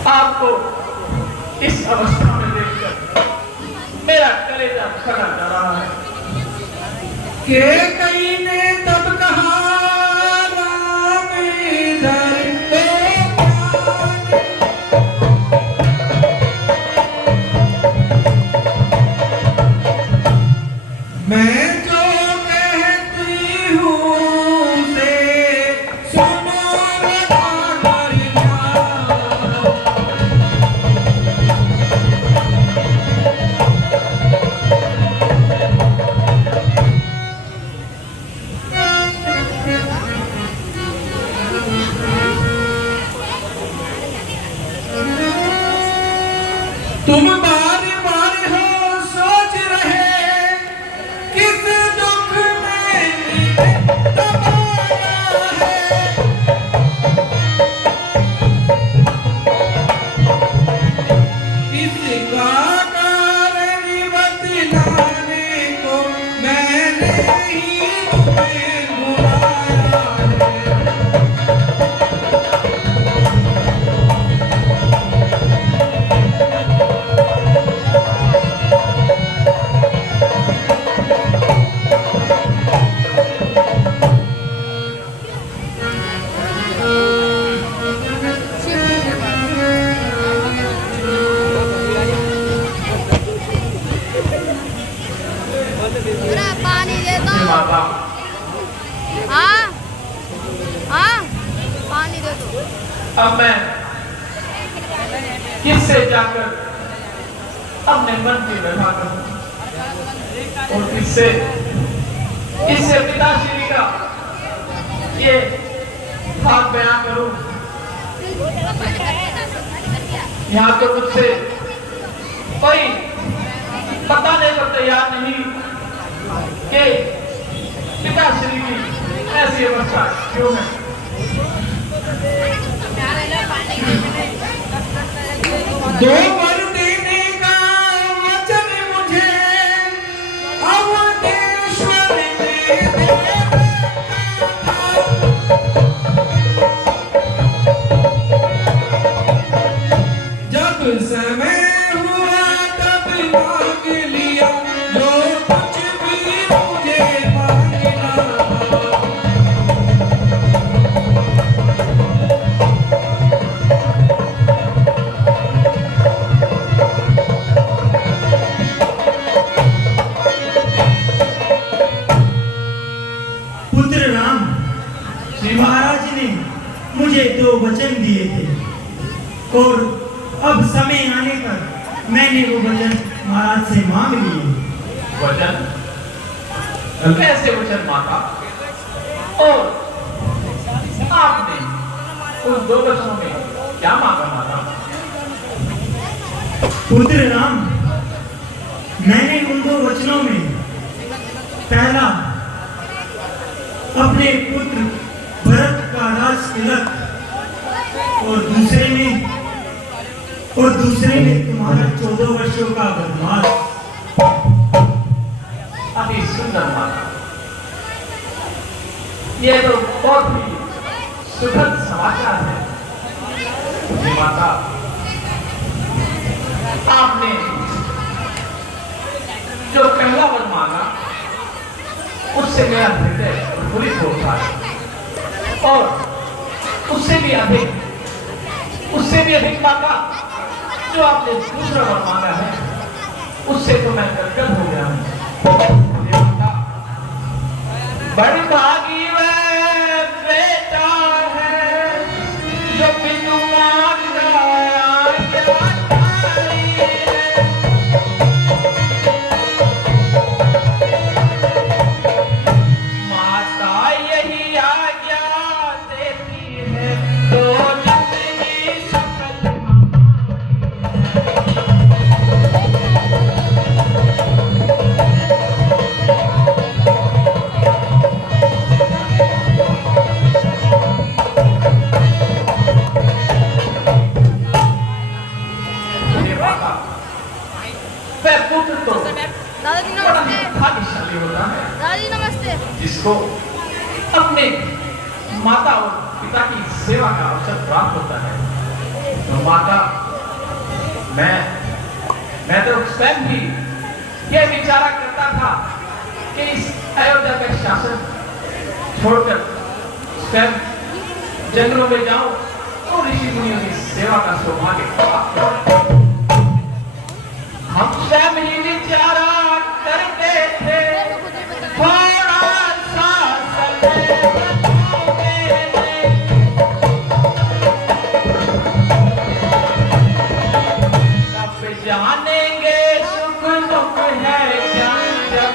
आपको इस अवस्था में देखकर मेरा कलेजा खड़ा जा रहा है। के कई ने तब कहा राम इधर मैं जो कहती हूँ से सुनो नगरिया। तुम बार बार हो सोच रहे किस दुख में दबाया है। इसका कारण बतलाने को मैंने ही तुम्हें बुलाया है। पूरा पानी दे दो। माता, हाँ हाँ पानी दे दो। अब मैं किससे जाकर अपने मन की व्यथा करूं और किससे इससे पिताश्री का ये हाथ बयान करूं। यहाँ तो मुझसे कोई बताने को तैयार नहीं कि पिताश्री की ऐसी अवस्था क्यों है। दो वर देने का वचन मुझे अवधेश्वर ने दिया था। जब समय हुआ तब मांग लिया जो कुछ भी मुझे मांगना था। पुत्र राम, श्री महाराज ने मुझे 2 वचन दिए थे और अब समय आने पर मैंने वो वचन महाराज से मांग लिए। वचन? कैसे वचन माता? और आपने उन 2 वचनों में क्या मांगा माता? पुत्र राम, मैंने उन 2 वचनों में पहला अपने पुत्र भरत का राज तिलक और दूसरे में तुम्हारा 14 वर्षों का वनवास। अति सुंदर माता, ये तो बहुत ही सुखद समाचार है। हे माता, आपने जो पहला वर मांगा उससे मेरा हृदय प्रफुल्लित होता है और उससे भी अधिक मांगा जो आपने दूसरा वर मांगा है उससे तो मैं गदगद हो गया हूँ। हे माता, बड़ी भागी वह बेटा है जो बिनु मांगा माता यही आज्ञा देती है तो जिंदगी सफल पुत्र तो दादाजी बड़ा नमस्ते। भाग्यशाली होता है दादाजी नमस्ते। जिसको अपने माता और पिता की सेवा का अवसर प्राप्त होता है। तो माता मैं तो स्वयं भी ये विचारा करता था कि इस अयोध्या का शासन छोड़कर स्वयं जंगलों में जाऊं तो ऋषि मुनियों की सेवा का सौभाग्य प्राप्त हो। हम स्वयं ही विचारा करते थे थोड़ा सा सब जानेंगे सुख दुख है क्या जब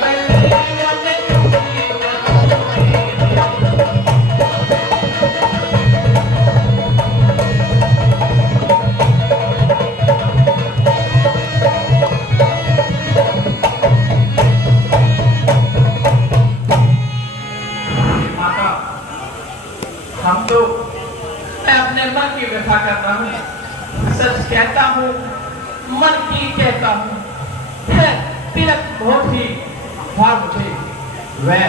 हम तो मैं अपने मन की व्यथा करता हूँ, सच कहता हूँ, मन की कहता हूँ। तिलक बहुत ही भार मुझे वह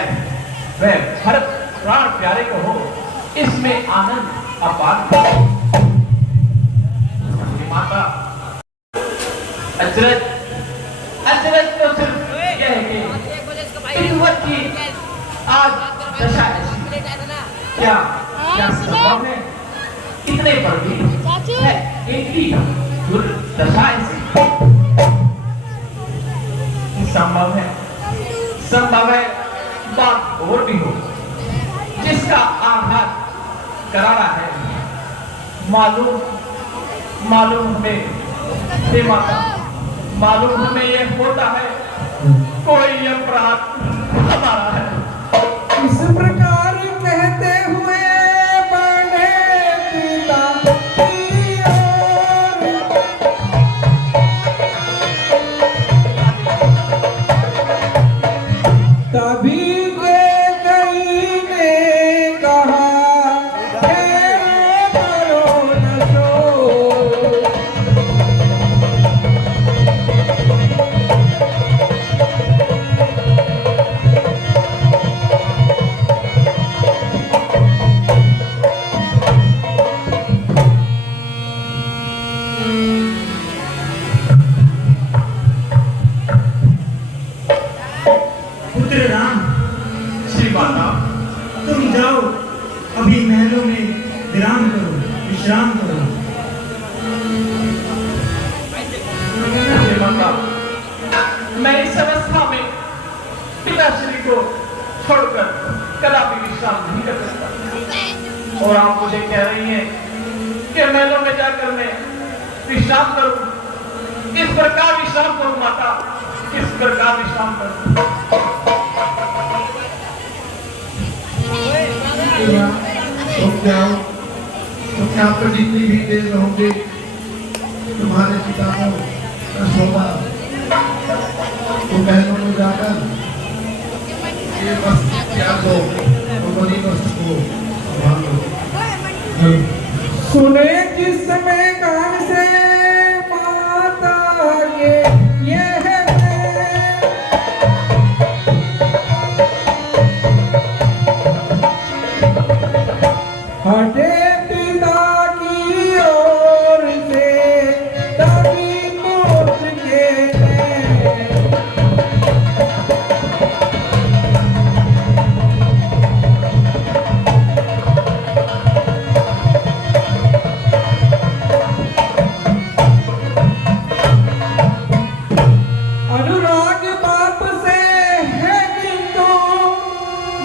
हर प्राण प्यारे को हो, इसमें आनंद अपार। माता अजरत तो सिर्फ यह है कि तिलवत की आज दशा ऐसी क्या संभव है? इतने पर भी है इनकी दुर्दशा ऐसी संभव है बात और भी हो, जिसका आघात करारा है। मालूम हमें हे माता, मालूम हमें यह होता है कोई अपराध हमारा है। इस प्रकार कहते हुए बढ़े पिता की ओर। तभी के कई ने कहा करो न शोर। पुत्र राम, श्री माता, तुम जाओ, अभी महलों में विराम करो, विश्राम करो। हे माता, मैं इस अवस्था में पिताश्री को छोड़कर कदापि विश्राम नहीं कर सकता। और आप मुझे कह रही हैं कि महलों में जाकर मैं विश्राम करूं। किस प्रकार विश्राम करूं माता, किस प्रकार विश्राम करूं? तुम जाओ, तुम यहाँ पर जितनी भी देर रहोगे तुम्हारे पिता को न सोना, तो बहनों में जाकर ये वस्त्र त्याग दो और बड़ी वस्त्र को संभाल लो। सुने जिस समय कान से माता यह हटे पिता की ओर से तभी पुत्र के अनुराग बाप से है किंतु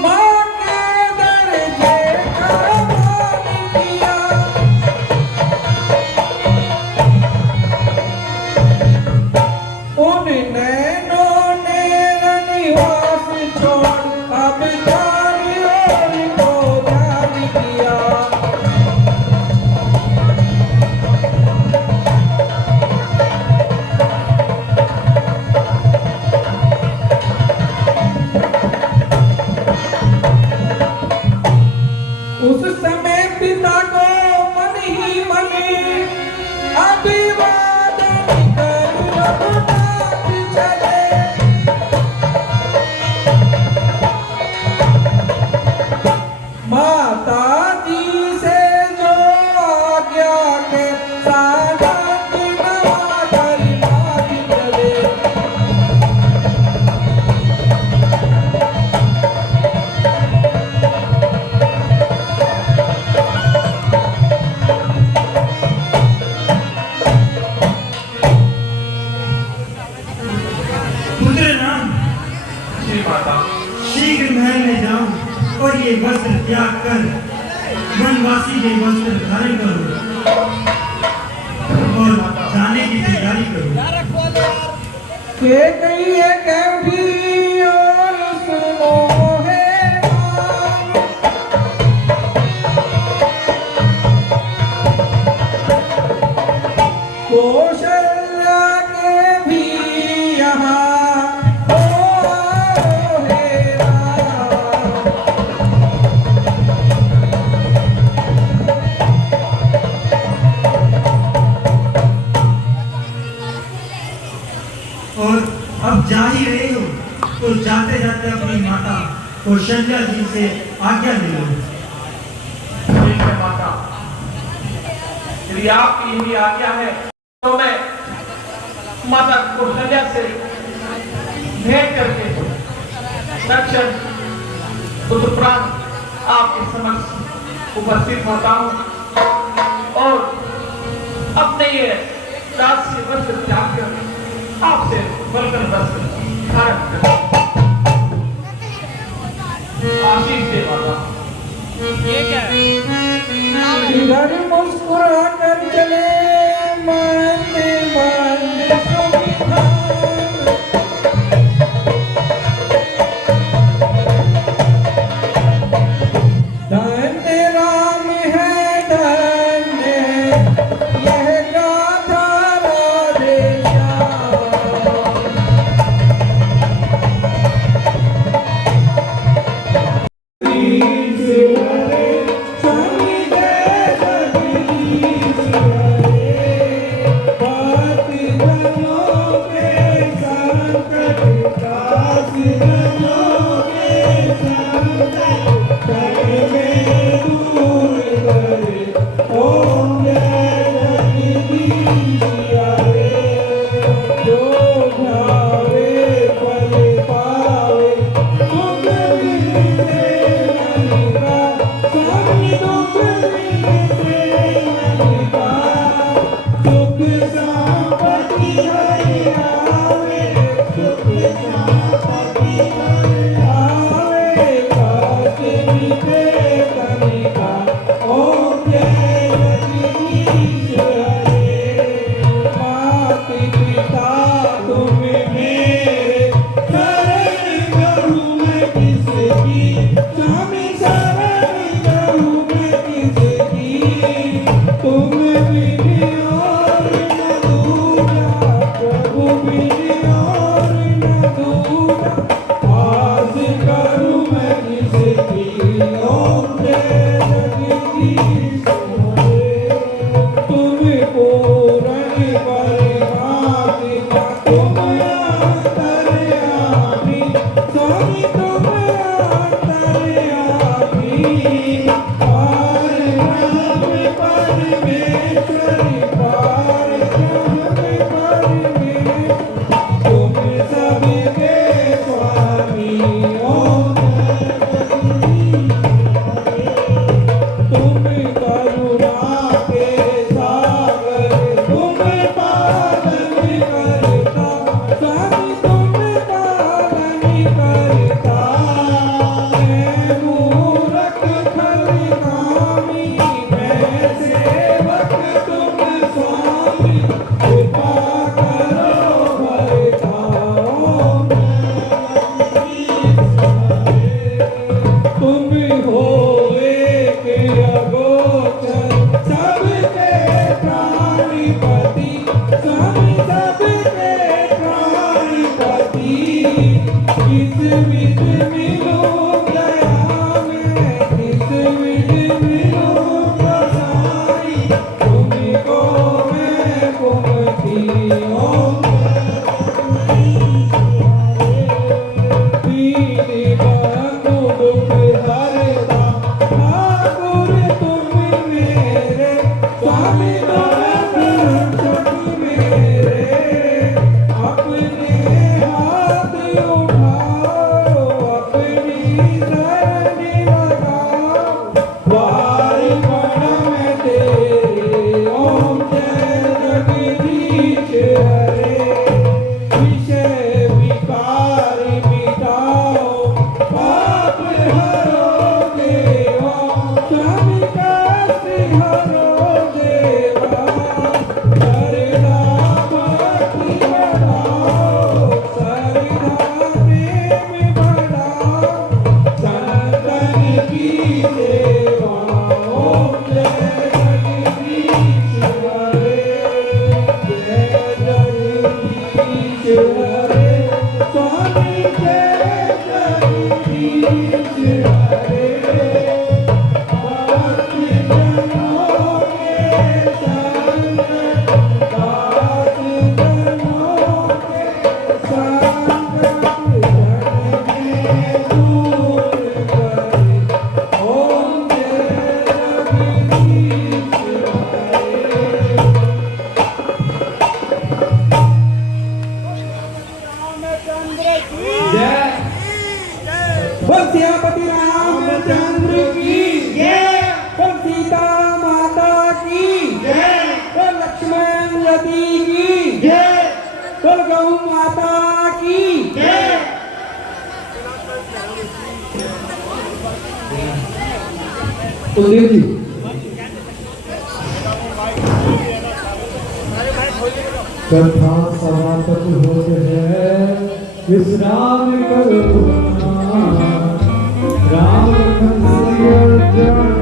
माँ के दर्जे का मान किया। उन नैनों ने निवास छोड़ अब चारी ओर को ध्यान किया। उस समय पिता को मन ही मन अभिवादन कर रघुनाथ चले। माता जी से जो आज्ञा के साथ त्याग कर वनवासी के वस्त्र धारण करो और जाने की तैयारी करो। के कही है कैठी और सुनो है राम। कौशल्या के भी यहाँ हो है राम। और अब जा ही रहे हो तो जाते जाते अपनी माता कौशल्या जी से आज्ञा ले लो। ठीक है माता, यदि आपकी यही आज्ञा है तो मैं माता कौशल्या से भेंट करके तत्क्षण उपरांत आपके समक्ष उपस्थित होता हूँ और अपने ये राजसी वस्त्र त्याग कर आपसे बलकर वस्त्र धारण कर आशीष दे माता। ये क्या है? इधर मुस्कुरा कर चले मन मन सुविधान। धन्य राम है धन्य यह गाथा राधे श्याम। स्वामी जय जगदीश हरे। बात जनों के संकट काश जनों के संकट करके दूर करे। ओम जय जगदीश हरे। जो ध्यावे फल पावे सुख मिले मन का। स्वामी दुख मिले मन का। सुख संपत्ति हरि आवे। सुख संपत्ति हरि आवे। काश मिटे कनिका। ओम जय जगदीश हरे। मात पिता तुम मेरे शरण करूं मैं किसकी। स्वामी शरण करूं मैं किसकी। तुम बिन और न दूजा प्रभु बिन और न दूजा। आस करूं मैं किसकी। ओम जय जगदीश हरे। तुम पूर्ण बलवान का तुम अंतर्यामी। स्वामी तुम अंतर्यामी। पार ब्रह्म परमेश्वरी पार ब्रह्म परमेश्वरी। तुम सबके स्वामी। ओम जय जगदीश हरे। गौ माता की जय। कुलदीप जी कथा समाप्त होते हैं विश्राम करो राम लखन सीता